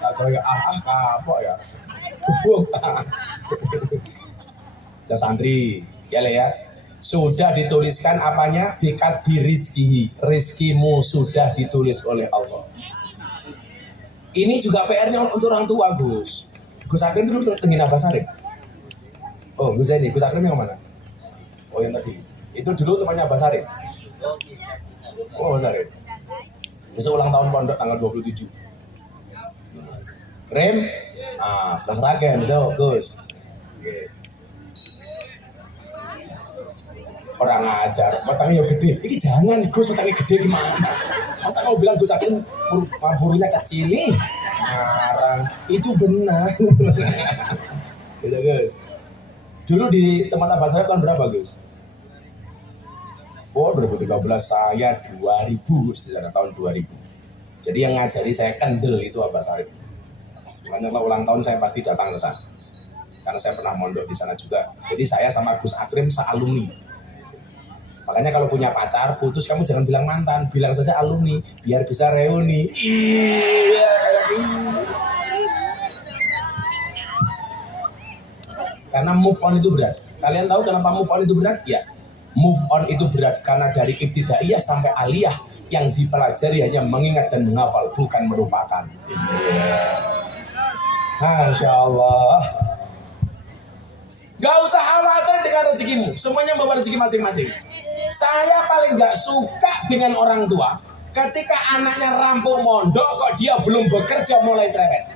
Kalau ya kapok ya. Gebuk. Ya santri, ya le ya. Sudah dituliskan apanya? Bikat birizkihi. Rizkimu sudah ditulis oleh Allah. Ini juga PR-nya untuk orang tua, Gus. Gus Akrim dulu tengin Abah Sarip. Oh, Gus ini, Gus Akrim yang mana? Oh, yang tadi. Itu dulu temannya Abah Sarip. Oh, Abah Sarip. Besok ulang tahun pondok tanggal 27. Krim? Ah, Mas Raken, besok, Gus. Oke. Orang ngajar, matangnya gede. Ini jangan Gus, matangnya gede gimana? Masa kamu bilang Gus Akin burunya kecil nih? Ngarang, itu benar. Gitu Gus. Dulu di tempat Abah Sarip tahun berapa Gus? Oh 2013, saya 2000, sekitar tahun 2000. Jadi yang ngajari saya kendel itu Abah Sarip. Makanya kalau ulang tahun saya pasti datang ke sana. Karena saya pernah mondok di sana juga. Jadi saya sama Gus Akrim sealumni. Makanya kalau punya pacar, putus kamu jangan bilang mantan, bilang saja alumni, biar bisa reuni. Iya, kayak gitu. Karena move on itu berat. Kalian tahu kenapa move on itu berat? Ya, move on itu berat karena dari ibtidaiyah sampai aliyah yang dipelajari hanya mengingat dan menghafal, bukan melupakan. Masya Allah. Gak usah khawatir dengan rezekimu, semuanya membawa rezeki masing-masing. Saya paling gak suka dengan orang tua ketika anaknya rampung mondok kok dia belum bekerja mulai cerewet.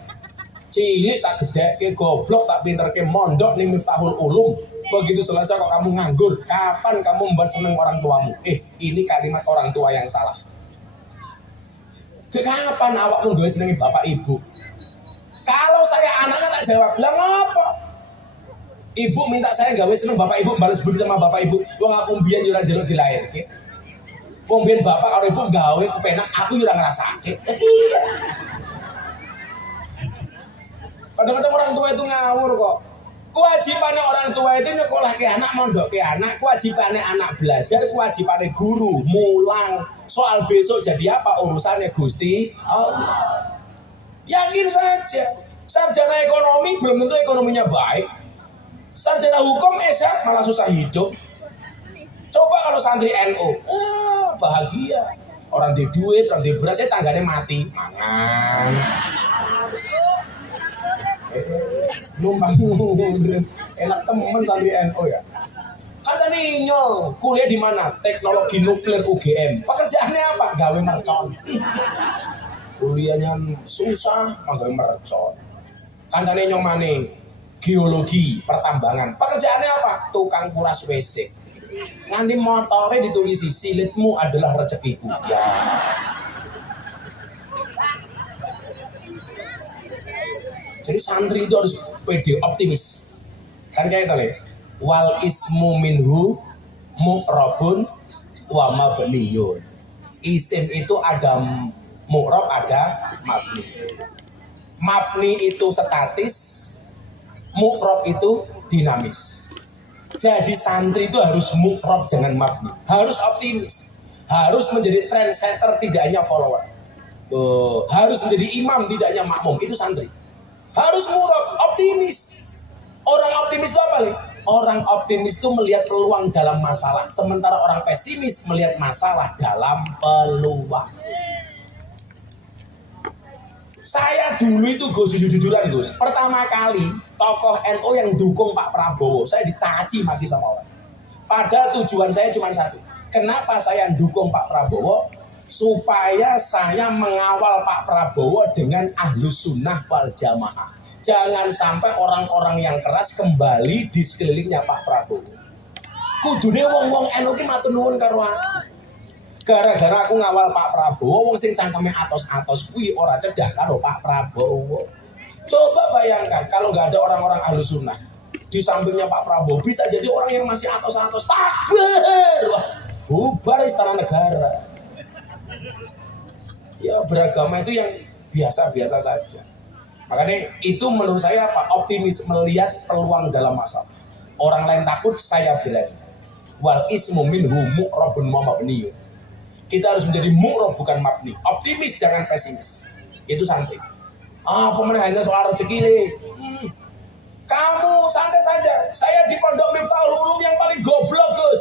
Cilik tak gede ke goblok tak pinter ke mondok nih Miftahul Ulum. Begitu selesai kok kamu nganggur. Kapan kamu membuat seneng orang tuamu? Ini kalimat orang tua yang salah. Kapan awak menggawe senengi bapak ibu? Kalau saya anaknya tak jawab, lah ngapa? Ibu minta saya gawe seneng bapak ibu, balas budi sama bapak ibu. Wong aku mbiyen yo ora njaluk dilahirke. Wong mbiyen bapak karo ibu gawe kepenak, aku yo ora ngrasake. Kadang-kadang orang tua itu ngawur kok. Kewajibannya orang tua itu nyekolah ke anak, mondok ke anak. Kewajibannya anak belajar, kewajibannya guru mulang. Soal besok jadi apa urusannya Gusti Allah. Yakin saja. Sarjana ekonomi belum tentu ekonominya baik. Sarjana hukum malah susah hidup. Coba kalau santri NU, bahagia. Orang di duit, orang di beras, tangganya mati. Mangan. Numpang enak temen santri NU ya. Kata nih nyol, kuliah di mana? Teknologi nuklir UGM. Pekerjaannya apa? Gawe mercon. Kuliahnya susah, gawe mercon. Kata nih nyol mana? Geologi, pertambangan. Pekerjaannya apa? Tukang kuras WC. Nanti motornya ditulisi, silitmu adalah rezekiku. Ya. Jadi santri itu harus pede, optimis. Kan kayak itu, wal ismu minhu mu'rabun wa mabniyun. Isim itu ada mu'rab, ada mabni. Mabni itu statis, mu'rab itu dinamis. Jadi santri itu harus mu'rab, jangan mabni. Harus optimis. harus menjadi trendsetter tidak hanya follower. Harus menjadi imam tidak hanya makmum, itu santri. Harus murab, optimis. Orang optimis itu apa nih? Orang optimis itu melihat peluang dalam masalah, sementara orang pesimis melihat masalah dalam peluang. Saya dulu itu Gus, jujur-jujuran Gus, pertama kali tokoh NU yang dukung Pak Prabowo, saya dicaci maki sama orang. Padahal tujuan saya cuma satu. Kenapa saya dukung Pak Prabowo? Supaya saya mengawal Pak Prabowo dengan ahlus sunnah wal jamaah. Jangan sampai orang-orang yang keras kembali di sekelilingnya Pak Prabowo. Kudune wong-wong NU ki matur nuwun karo aku. Gara-gara aku ngawal Pak Prabowo, wong sing cangkeme atos-atos kuwi ora cedah karo Pak Prabowo. Coba bayangkan kalau nggak ada orang-orang ahlus sunnah di sampingnya Pak Prabowo, bisa jadi orang yang masih atos-atos. Takbir! Wah, bubar istana negara. Ya beragama itu yang biasa-biasa saja. Makanya itu menurut saya apa? Optimis, melihat peluang dalam masalah. Orang lain takut, saya berani. Wal ismu minhu mu'rabun mabniyun. Kita harus menjadi mu'rab bukan mabni. Optimis, jangan pesimis. Itu santri. Pemerintah hanya soal rezeki nih. Kamu santai saja. Saya di pondok Miftahul Ulum yang paling goblok Gus.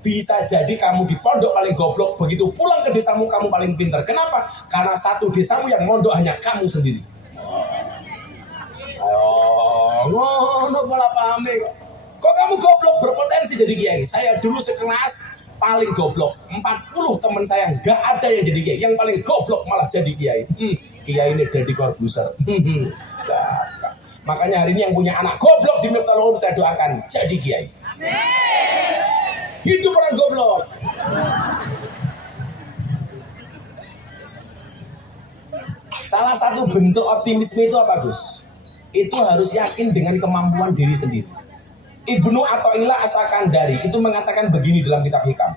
Bisa jadi kamu di pondok paling goblok, begitu pulang ke desamu kamu paling pintar. Kenapa? Karena satu desamu yang mondok hanya kamu sendiri. Ngono malah paham kok. Kok kamu goblok berpotensi jadi kiai? Saya dulu sekelas paling goblok. 40 teman saya nggak ada yang jadi kiai. Yang paling goblok malah jadi kiai. Kiai ini Deddy Corbuzier. Gak. Makanya hari ini yang punya anak goblok di Miftahul Ulum saya doakan jadi kiai. Hidup orang goblok. Salah satu bentuk optimisme itu apa Gus? Itu harus yakin dengan kemampuan diri sendiri. Ibnu Athaillah As-Sakandari itu mengatakan begini dalam kitab Hikam.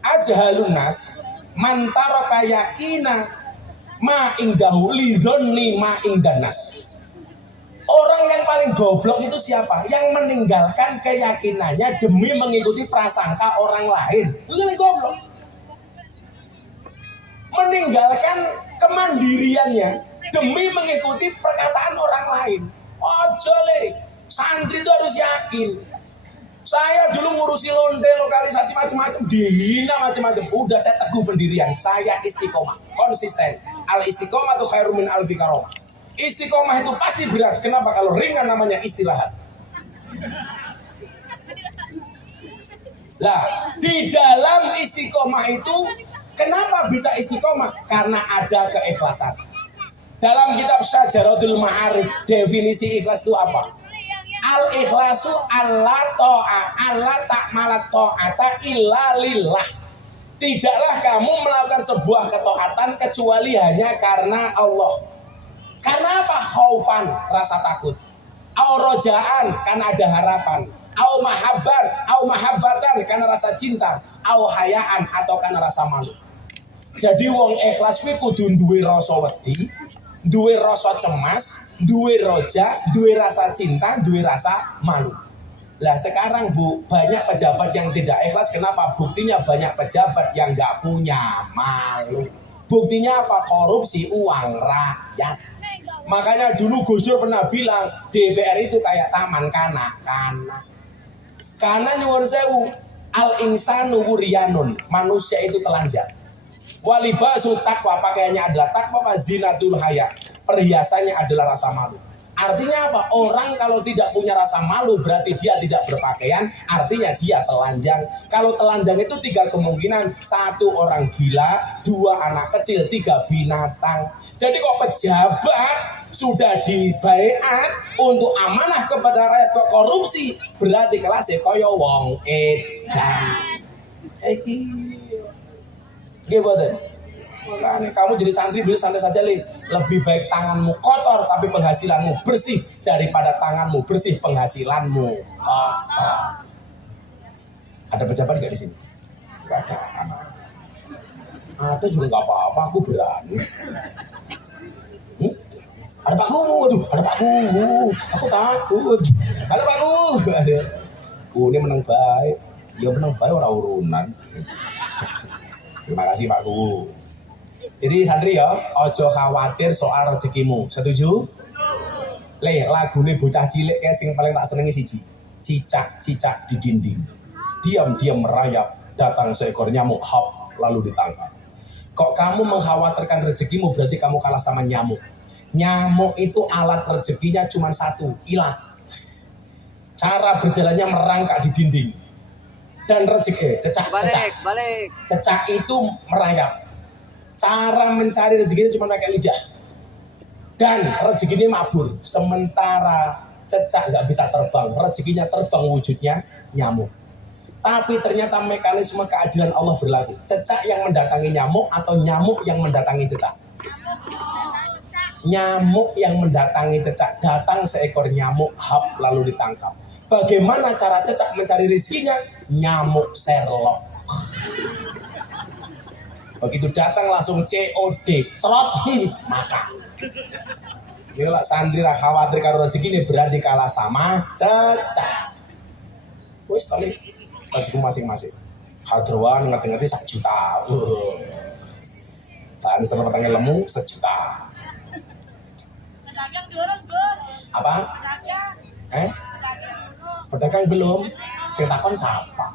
Ajhalun nas man taraka yakina ma indahu lidhonni ma indanas. Orang yang paling goblok itu siapa? Yang meninggalkan keyakinannya demi mengikuti prasangka orang lain. Itu yang goblok. Meninggalkan kemandiriannya demi mengikuti perkataan orang lain. Ojo le, santri itu harus yakin. Saya dulu ngurusi lonte, lokalisasi macam-macam, dihina macam-macam. Udah saya teguh pendirian, saya istiqomah, konsisten. Al istiqomah itu khairun min alfi karomah. Istiqomah itu pasti berat. Kenapa? Kalau ringan namanya istirahat. Lah, di dalam istiqomah itu kenapa bisa istiqomah? Karena ada keikhlasan. Dalam kitab Syajaratul Ma'arif, definisi ikhlas itu apa? Al-ikhlasu alla ta'malat ta'ata illa lillah. Tidaklah kamu melakukan sebuah ketaatan kecuali hanya karena Allah. Karena apa? Khaufan, rasa takut. Au rojaan, karena ada harapan. Au mahabbatan, karena rasa cinta. Au hayaan, atau karena rasa malu. Jadi wong ikhlas kuwi kudu duwe rasa wedi, duwe rasa cemas, duwe roja, duwe rasa cinta, duwe rasa malu. Lah sekarang Bu, banyak pejabat yang tidak ikhlas. Kenapa? Buktinya banyak pejabat yang nggak punya malu. Buktinya apa? Korupsi uang rakyat. Makanya dulu Gus Dur pernah bilang DPR itu kayak taman kanak-kanak. Karena nyuwun sewu, al insanu wuriyanun, manusia itu telanjang. Walibasu taqwa, pakaiannya adalah taqwa, zinatul haya, perhiasannya adalah rasa malu. Artinya apa? Orang kalau tidak punya rasa malu berarti dia tidak berpakaian, artinya dia telanjang. Kalau telanjang itu 3 kemungkinan. 1 orang gila, 2 anak kecil, 3 binatang. Jadi kok pejabat sudah dibaiat untuk amanah kepada rakyat kok korupsi, berarti kelasnya kaya wong edan. Kayak gitu. Gimana? Makanya kamu jadi santri dulu santai saja li. Lebih baik tanganmu kotor tapi penghasilanmu bersih daripada tanganmu bersih penghasilanmu. Ada pejabat nggak di sini? Nggak ada. Ada juga nggak apa-apa. Aku berani. Ada Pak Guru, aduh, ada Pak Guru. Aku takut. Ada Pak Guru, ada. Ku ini menang baik. Ya menang baik orang urunan. Terima kasih Pak Guru. Jadi santri ya, ojo khawatir soal rezekimu. Setuju? Le, lagune bocah cilik kayak sing paling tak senengi siji. Cicak-cicak di dinding. Diam-diam merayap, datang seekor nyamuk, hop, lalu ditangkap. Kok kamu mengkhawatirkan rezekimu berarti kamu kalah sama nyamuk. Nyamuk itu alat rezekinya cuma satu, ilat. Cara berjalannya merangkak di dinding. Dan rezeki, cecak. Cecak itu merayap. Cara mencari rezekinya cuma pakai lidah. Dan rezekinya mabur. Sementara cecak nggak bisa terbang, rezekinya terbang wujudnya nyamuk. Tapi ternyata mekanisme keadilan Allah berlaku. Cecak yang mendatangi nyamuk atau nyamuk yang mendatangi cecak? Nyamuk yang mendatangi cecak. Datang seekor nyamuk, hap, lalu ditangkap. Bagaimana cara cecak mencari rezekinya? Nyamuk Sherlock. Begitu datang langsung COD, cerot, makan. Ini lah santri lah khawatir karo rezeki ini berarti kalah sama cecak. Wes tadi rezekimu masing-masing. Hadrowan ngerti-ngerti 1 juta. Dan sama petangnya lemu 1 juta. Apa? Pedagang belum? Sing takon siapa?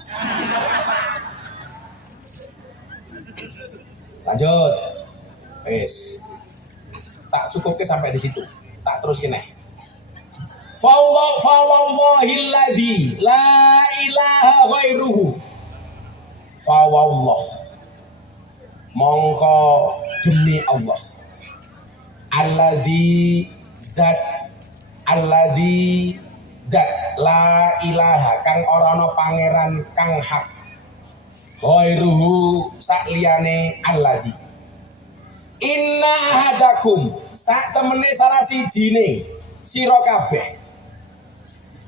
Lanjut. Wes. Tak cukupnya sampai di situ. Tak terus kene. Fawallahilladzi la ilaha ghairuhu. Fawallah. Mongko demi Allah. Alladzi zat la ilaha kang ora ana pangeran kang hak. Ghairuhu sakliyane alladzi. Inna ahadakum sak temene salah sijine sira kabeh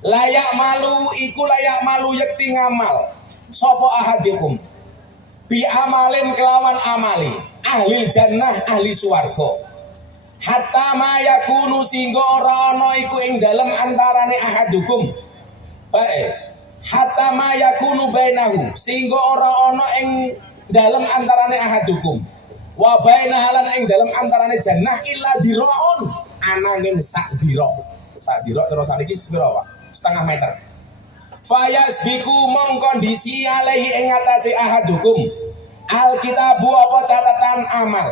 layak malu yakti ngamal sapa ahadikum bi amalin kelawan amali ahli jannah ahli swarga hatta ma yakunu singgo ora ana iku ing dalem antarane ahadukum hatta ma yakunu bainahu singgo ora ana ing dalem antarane ahadukum wa baina halan ing dalam antarane jannah illa diraun ananging sak dira terus sakniki sepiro Pak? 0,5 meter. Fayasbiku mongkondisi alaihi ing atase ahadukum alkitabu apa catatan amal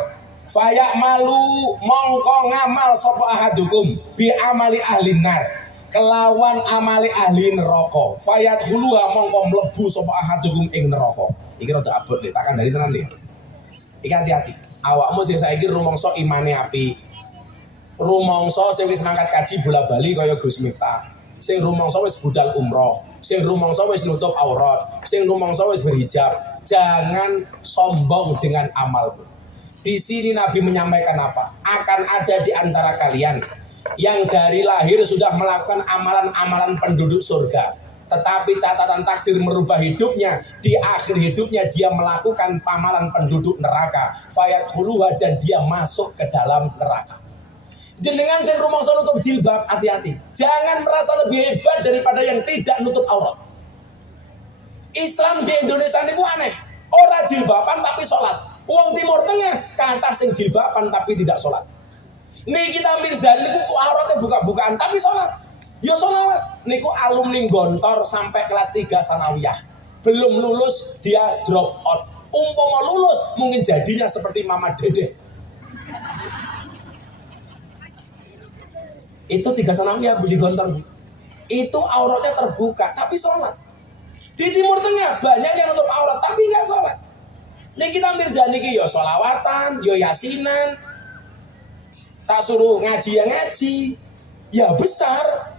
fayak malu mongko ngamal sapa ahadukum bi amali ahli nar kelawan amali ahli neraka fayat huluha mongko mlebu sapa ahadukum ing neraka. Iki rada abot lho, takkan dari tenan lho. Iki hati-hati. Awakmu sing saiki rumangsa imane apik. Rumangsa sing wis mangkat kaji bola-bali kaya Gus Miftah. Sing rumangsa wis budal umroh, sing rumangsa wis nutup aurat, sing rumangsa wis berhijab. Jangan sombong dengan amalmu. Di sini Nabi menyampaikan apa? Akan ada di antara kalian yang dari lahir sudah melakukan amalan-amalan penduduk surga. Tetapi catatan takdir merubah hidupnya. Di akhir hidupnya dia melakukan amalan penduduk neraka. Fayat huluha dan dia masuk ke dalam neraka. Jenengan sing rumangsa nutup jilbab, hati-hati. Jangan merasa lebih hebat daripada yang tidak nutup aurat. Islam di Indonesia ini aneh. Orang jilbaban tapi sholat. Wong Timur Tengah kata sing jilbaban tapi tidak sholat. Nih kita Mirzani niku auratnya buka-bukaan tapi sholat. Ya sholawat. Niku alumni Gontor sampai kelas 3 sanawiyah. Belum lulus dia drop out. Umpama lulus mungkin jadinya seperti Mama Dede. Itu 3 sanawiyah di Gontor. Itu auratnya terbuka tapi sholat. Di Timur Tengah banyak yang nutup aurat tapi nggak sholat. Nih kita Mirzani ki ya sholawatan, ya yasinan. Tak suruh ngaji ya ngaji. Ya besar.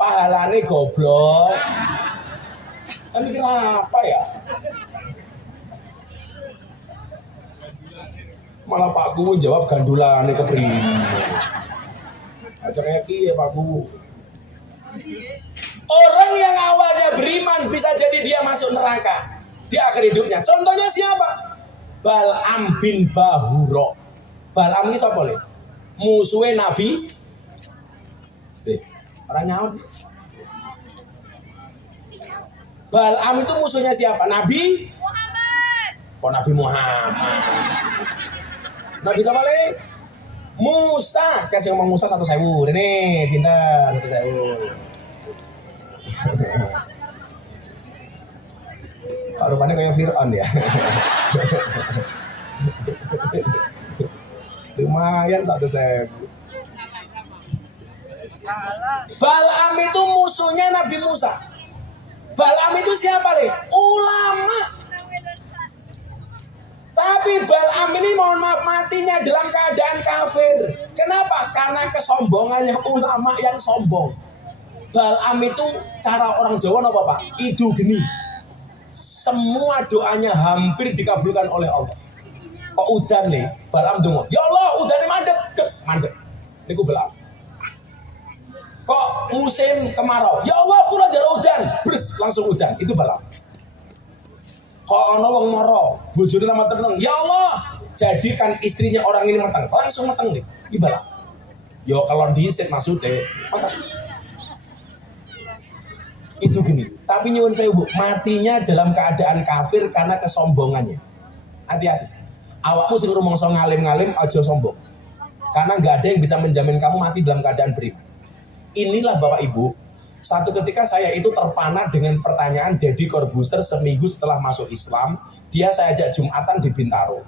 Pahalane goblok. Kan mikir apa ya? Malah Pak Guru jawab gandulane kepriye. Aja kayak kiye Pak Guru. Orang yang awalnya beriman bisa jadi dia masuk neraka di akhir hidupnya. Contohnya siapa? Bal'am bin Bahura. Bal'am ini siapa le? Musuhnya Nabi. Orang nyaut. Bal'am itu musuhnya siapa? Nabi Muhammad. Kok Nabi Muhammad? Nabi siapa le? Musa. Kasih ngomong Musa 1.000. Ini pintar 1.000. Kok rupanya kayak Fir'aun ya. Lumayan 1.000. Bal'am itu musuhnya Nabi Musa. Bal'am itu siapa deh? Ulama. Tapi Bal'am ini mohon maaf matinya dalam keadaan kafir. Kenapa? Karena kesombongannya ulama yang sombong. Bal'am itu cara orang Jawa apa Pak? Itu gini. Semua doanya hampir dikabulkan oleh Allah. Kok udan nih? Bal'am dongo. Ya Allah, udan ini mandek. Mandek. Niku Bal'am. Kok musim kemarau? Ya Allah, kula jaro udan. Bres, langsung udan. Itu Bal'am. Kok ana wong mara, bojone ra mateng. Ya Allah, jadikan istrinya orang ini mateng. Langsung mateng nih. Iki Bal'am. Yo kalau dhisik maksude, mateng. Itu gini. Tapi nyuwun saya Bu, matinya dalam keadaan kafir karena kesombongannya. Hati-hati. Awakmu sing rumangsa ngalim-ngalim aja sombong. Karena nggak ada yang bisa menjamin kamu mati dalam keadaan beriman. Inilah Bapak Ibu, satu ketika saya itu terpana dengan pertanyaan Deddy Corbuzier seminggu setelah masuk Islam. Dia saya ajak Jumatan di Bintaro.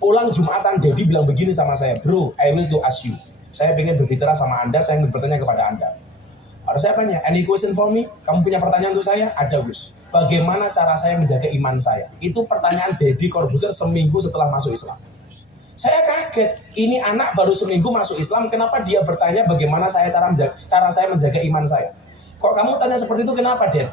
Pulang Jumatan Deddy bilang begini sama saya, bro, I will to ask you. Saya ingin berbicara sama Anda, saya ingin bertanya kepada Anda. Harus saya tanya, any question for me? Kamu punya pertanyaan untuk saya? Ada Gus. Bagaimana cara saya menjaga iman saya? Itu pertanyaan Deddy Corbuzier seminggu setelah masuk Islam. Saya kaget, ini anak baru seminggu masuk Islam, kenapa dia bertanya bagaimana cara saya menjaga iman saya? Kok kamu tanya seperti itu, kenapa Dad?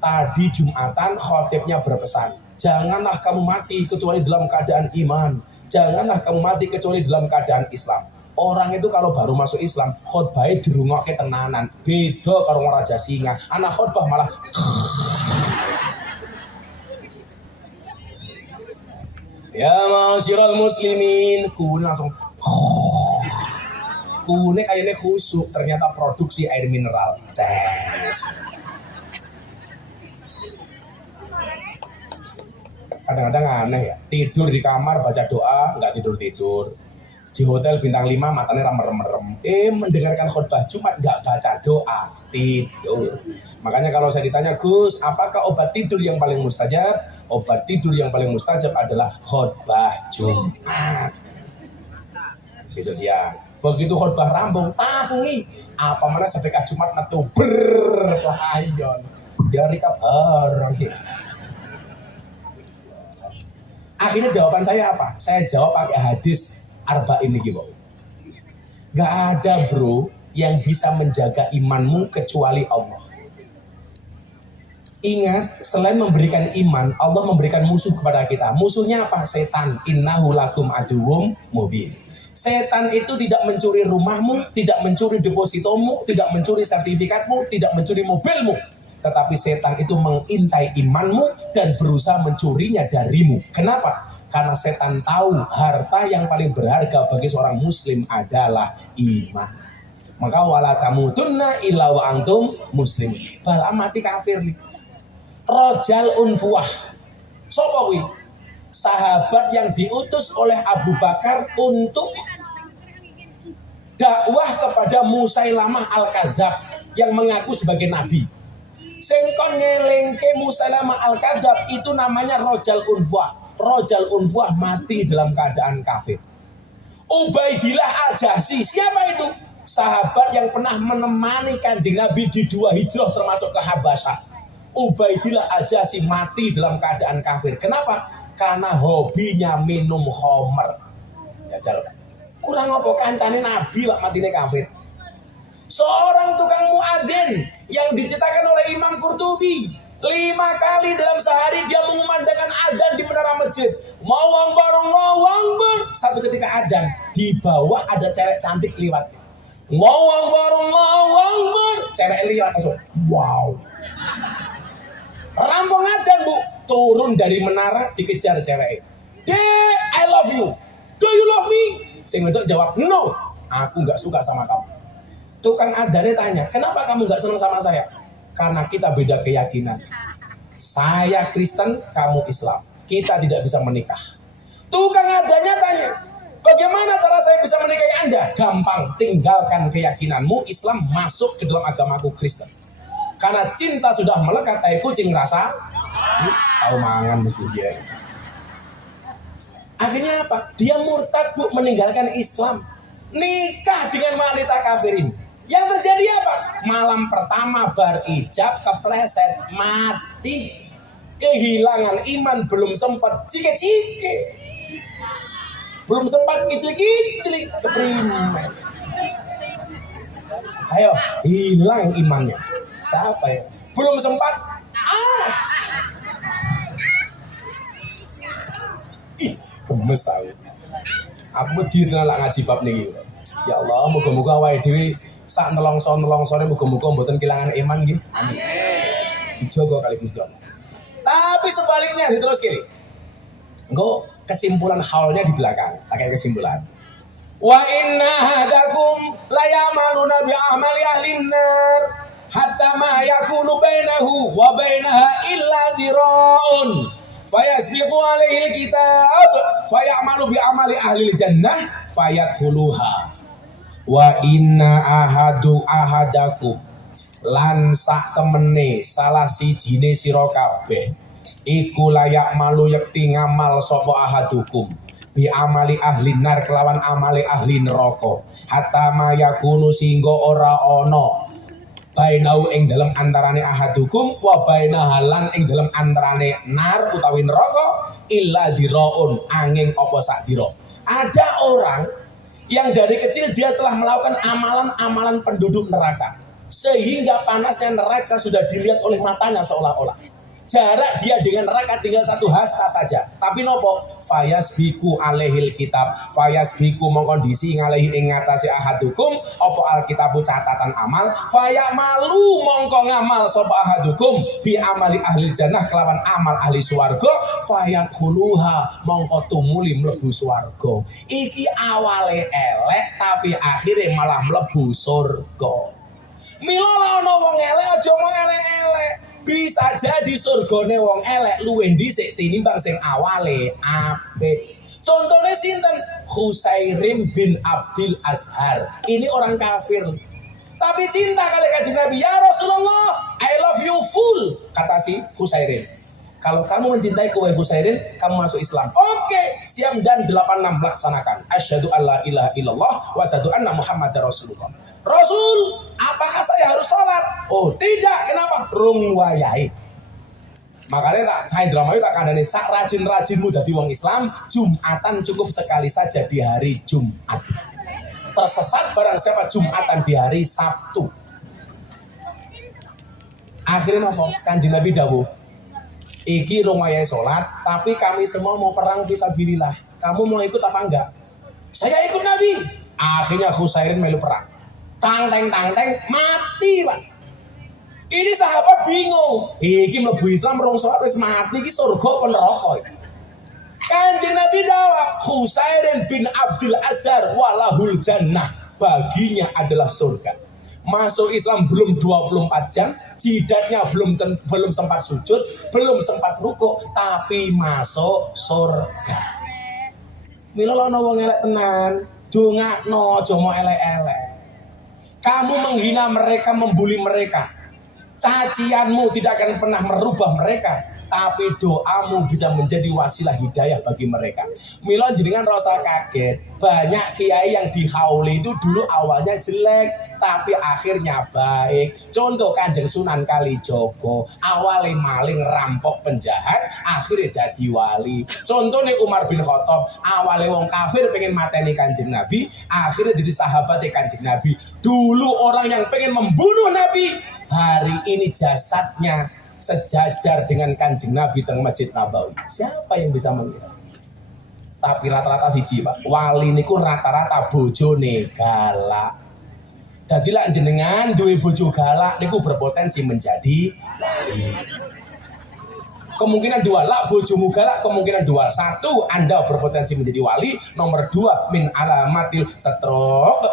Tadi Jumatan khotibnya berpesan, janganlah kamu mati kecuali dalam keadaan iman. Janganlah kamu mati kecuali dalam keadaan Islam. Orang itu kalau baru masuk Islam, khotbahnya dirungokke tenanan. Beda karo raja singa. Anak khotbah malah ya masyiral muslimin, kuune langsung kuune kayaknya khusuk, ternyata produksi air mineral. Ces. Kadang-kadang aneh ya, tidur di kamar baca doa, nggak tidur-tidur. Di hotel bintang 5 matanya merem-merem. Mendengarkan khutbah Jumat nggak baca doa, tidur. Makanya kalau saya ditanya, Gus, apakah obat tidur yang paling mustajab? Obat tidur yang paling mustajab adalah khutbah Jumat. Besok siang. Begitu khutbah rampung, tangi. Apa mana sedekah Jumat metu berlayon. Dia rikap bareng. Akhirnya jawaban saya apa? Saya jawab pakai hadis Arba'in ini Bro. Gak ada bro yang bisa menjaga imanmu kecuali Allah. Ingat, selain memberikan iman, Allah memberikan musuh kepada kita. Musuhnya apa? Setan. Innahu lakum aduwwum mubin. Setan itu tidak mencuri rumahmu, tidak mencuri depositomu, tidak mencuri sertifikatmu, tidak mencuri mobilmu. Tetapi setan itu mengintai imanmu dan berusaha mencurinya darimu. Kenapa? Karena setan tahu harta yang paling berharga bagi seorang muslim adalah iman. Maka wala tamutunna illa wa antum muslim. Bal'am mati kafir nih. Rojal unfuah. Sopo kuwi? Sahabat yang diutus oleh Abu Bakar untuk dakwah kepada Musailamah Al-Kadzab yang mengaku sebagai nabi. Sing kon ngelingke Musailamah Al-Kadzab itu namanya Rojal unfuah. Rojal unfuah mati dalam keadaan kafir. Ubaidillah Al-Jahsy, siapa itu? Sahabat yang pernah menemani Kanjeng Nabi di 2 hijrah termasuk ke Habasyah. Ubaidillah Al-Jahsy mati dalam keadaan kafir. Kenapa? Karena hobinya minum khamr. Jajal. Kurang apa kancane Nabi wak matine kafir. Seorang tukang muadzin yang diciptakan oleh Imam Qurtubi. 5 kali dalam sehari dia mengumandangkan adzan di menara masjid. Allahu Akbar, Allahu Akbar. Satu ketika adzan, di bawah ada cewek cantik lewat. Allahu Akbar, Allahu Akbar. Cewek lewat langsung. Wow. Rampung adzan Bu, turun dari menara dikejar cewek. I love you. Do you love me? Sing wedok jawab, no. Aku nggak suka sama kamu. Tukang adzannya tanya, kenapa kamu nggak senang sama saya? Karena kita beda keyakinan. Saya Kristen, kamu Islam. Kita tidak bisa menikah. Tukang adanya tanya, bagaimana cara saya bisa menikahi Anda? Gampang, tinggalkan keyakinanmu Islam, masuk ke dalam agamaku Kristen. Karena cinta sudah melekat, kayak kucing rasa tahu mangan mesti dia. Akhirnya apa? Dia murtad, Bu, meninggalkan Islam, nikah dengan wanita kafirin. Yang terjadi apa? Malam pertama berijab kepleset, mati, kehilangan iman, belum sempat cike-cike, belum sempat kiclik-kiclik, keprimen. Ayo, hilang imannya. Siapa ya? Belum sempat. Ih, gemes saya. Aku dirnalak ngaji bab niki. Ya Allah, muga-muga awake dhewe sak nelongso-nelongsone muga-muga mboten kelangan iman nggih. Amin. Dijogo kali Gusti Allah. Tapi sebaliknya diteruske. Engko kesimpulan haulnya di belakang. Tak kayak kesimpulan. Wa inna hadakum la ya'maluna bi amali ahlin nar hatta ma yakunu bainahu wa bainaha illa dira'un fayasbiqu alaihi alkitab fayamalu bi amali ahli jannah fayadkhuluha wa inna ahadakum lan sak temene salah sijine sira kabeh iku layak malu yakti ngamal sapa ahadukum bi amali ahli nar kelawan amali ahli neraka hatta mayakunu singgo ora ana bainau ing dalam antarane ahadukum wa bainahalan ing dalam antarane nar utawi neraka illa diraun angin apa sak dira. Ada orang yang dari kecil dia telah melakukan amalan-amalan penduduk neraka sehingga panasnya neraka sudah dilihat oleh matanya seolah-olah. Jarak dia dengan neraka tinggal satu hasta saja. Tapi nopo? Fayasbiku alaihil kitab. Fayasbiku mengkondisi ngalehi ing ngatasi ahadukum opo alkitabu catatan amal. Fayamalu mongko ngamal sapa ahadukum bi amali ahli jannah kelawan amal ahli swarga. Fayadkhuluha mongko tumuli mlebu swarga. Iki awale elek tapi akhirnya malah mlebu surga. Mila ana wong elek aja mung elek-elek. Bisa jadi surgane wong elek luwih dhisik tinimbang sing awale apik. Contohnya sinten? Husairim bin Abdul Azhar. Ini orang kafir. Tapi cinta kali kanjeng Nabi. Ya Rasulullah, I love you full. Kata si Husairim. Kalau kamu mencintai wahai Husairim, kamu masuk Islam. Oke, siap dan 86 laksanakan. Asyhadu alla ilaha illallah wa asyhadu anna Muhammadar Rasulullah. Rasul, apakah saya harus sholat? Oh tidak, kenapa? Rung wayai. Makanya tak cai drama itu tak kandani sak rajin-rajinmu dadi wong Islam, Jumatan cukup sekali saja di hari Jumat. Tersesat barang siapa Jumatan di hari Sabtu. Akhirnya apa? Kanjeng Nabi dawuh, iki rung wayai sholat, tapi kami semua mau perang fisabilillah. Kamu mau ikut apa enggak? Saya ikut Nabi. Akhirnya Husairin melu perang. Tang mati, Pak. Ini sahabat bingung. Iki mlebu Islam rong salat wis mati iki surga apa neraka iki. Kanjeng Nabi dawuh, Husain bin Abdul Azhar walahul jannah, baginya adalah surga. Masuk Islam belum 24 jam, jidatnya belum sempat sujud, belum sempat rukuk, tapi masuk surga. Mila ana wong elek tenan, dongakno aja mau elek-elek. Kamu menghina mereka, membuli mereka. Cacianmu tidak akan pernah merubah mereka, tapi doamu bisa menjadi wasilah hidayah bagi mereka. Mila jenengan rasa kaget. Banyak kiai yang dihauli itu dulu awalnya jelek, tapi akhirnya baik. Contoh Kanjeng Sunan Kalijogo, awalnya maling, rampok, penjahat, akhirnya dadi wali. Contohnya Umar bin Khattab, awalnya wong kafir pengen mateni Kanjeng Nabi, akhirnya jadi sahabatnya Kanjeng Nabi. Dulu orang yang pengen membunuh Nabi, hari ini jasadnya sejajar dengan Kanjeng Nabi teng Masjid Nabawi. Siapa yang bisa mengira? Tapi rata-rata siji, Pak. Wali niku rata-rata bojone galak. Dadi lak jenengan duwe bojo galak niku berpotensi menjadi wali. Kemungkinan dua, lak bojomu galak, kemungkinan dua. Satu, Anda berpotensi menjadi wali. Nomor dua, min alamatil stroke.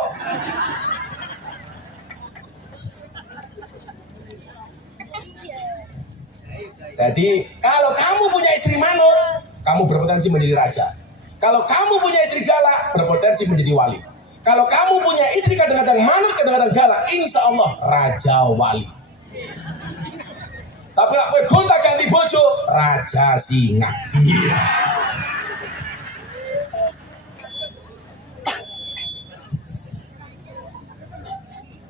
Jadi kalau kamu punya istri manut, kamu berpotensi menjadi raja. Kalau kamu punya istri galak, berpotensi menjadi wali. Kalau kamu punya istri kadang-kadang manut, kadang-kadang galak, insya Allah raja wali. Tapi lah kowe gonta ganti bojo, raja singa.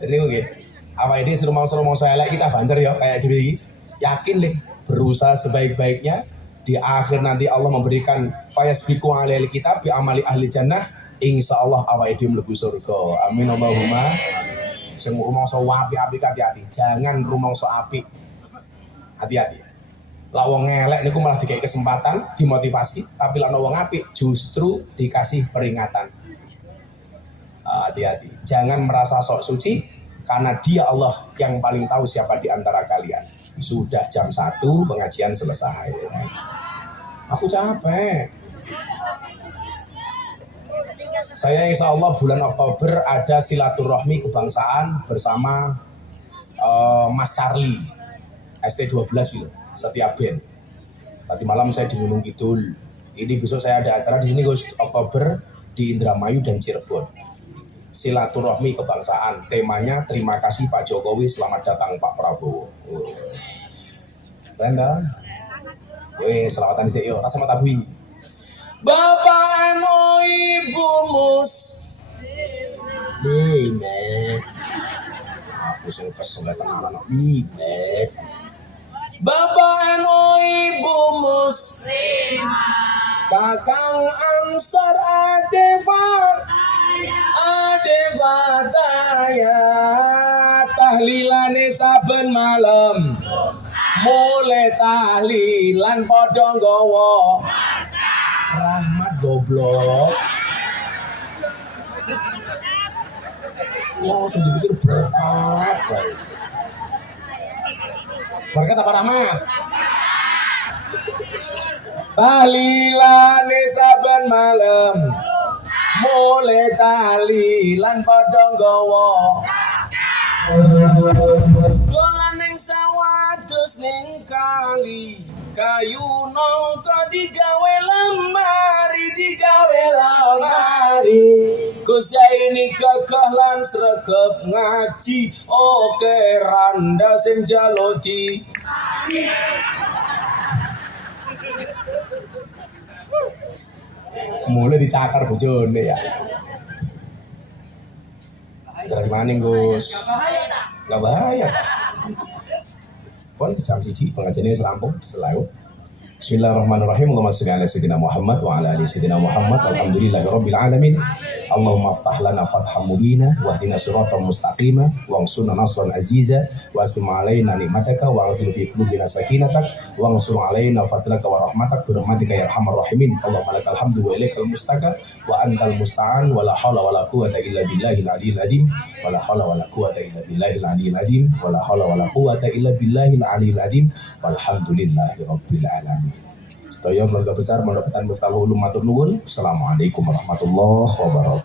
Jadi oke, apa ini serumang saya elek kita banter ya kayak gini. Yakin deh, berusaha sebaik-baiknya. Di akhir nanti Allah memberikan fayasbiqu alal kitab bi amali ahli jannah. Insya Allah awake dhewe mlebu surga. Amin Allahumma. Sing rumangsa apik-apik hati-hati. Jangan rumangsa apik. Hati-hati. Lah wong elek niku malah dikai kesempatan, dimotivasi, tapi lah wong apik justru dikasih peringatan. Hati-hati. Jangan merasa sok suci karena Dia Allah yang paling tahu siapa di antara kalian. Sudah jam 1 pengajian selesai. Aku capek. Saya insya Allah bulan Oktober ada silaturahmi kebangsaan bersama Mas Charlie ST12 gitu, setiap band. Tadi malam saya di Gunung Kidul. Ini besok saya ada acara di sini Oktober di Indramayu dan Cirebon. Silaturahmi kebangsaan. Temanya terima kasih Pak Jokowi, selamat datang Pak Prabowo. Keren kan? Yoi, selawatan sih yo, rasa mata bui. Bapak no Ibu Mus. Bimet. Aku sing kesel anak bimet. Bapak no Ibu Mus. Kakang Ansor Adevataya tahlilane saben malam. Mulai tahlilan padha nggawa rahmat goblok. Langsung dipikir berkat. Berkat apa rahmat? Tahlilane saben malam. Mulai tahlilan padha nggawa dolan ning sawah dus ning kali kayu nongko digawe lemari Gus ini gagah lan sregep ngaji oke randa sing jalodi mulai dicakar bojone ya. Jadi maning Gus. Gak bahaya. Pon jam 1 pengajiannya serampung selalu. Bismillahirrahmanirrahim. Allahumma shalli ala sayyidina Muhammad wa ala ali sayyidina Muhammad. Alhamdulillahirabbil alamin. Allahumma aftah lana fatham mubina wa hdina siratal mustaqima wa ansurna nasran aziza wa asbim alaina nikmataka wa anzil fi qulubina sakinatak wa ansur alaina fadlaka wa rahmatak bi rahmatika ya arhamar rahimin. Allahumma lakal hamdu wa ilaikal mustaka wa antal musta'an wa la haula wa la quwwata illa billahil aliyil azim wa la haula wa la quwwata illa billahil aliyil azim wa la haula wa la quwwata illa billahil aliyil azim walhamdulillahi rabbil alamin. Sedaya keluarga besar Pondok Pesantren Miftahul Ulum matur nuwun. Assalamualaikum warahmatullahi wabarakatuh.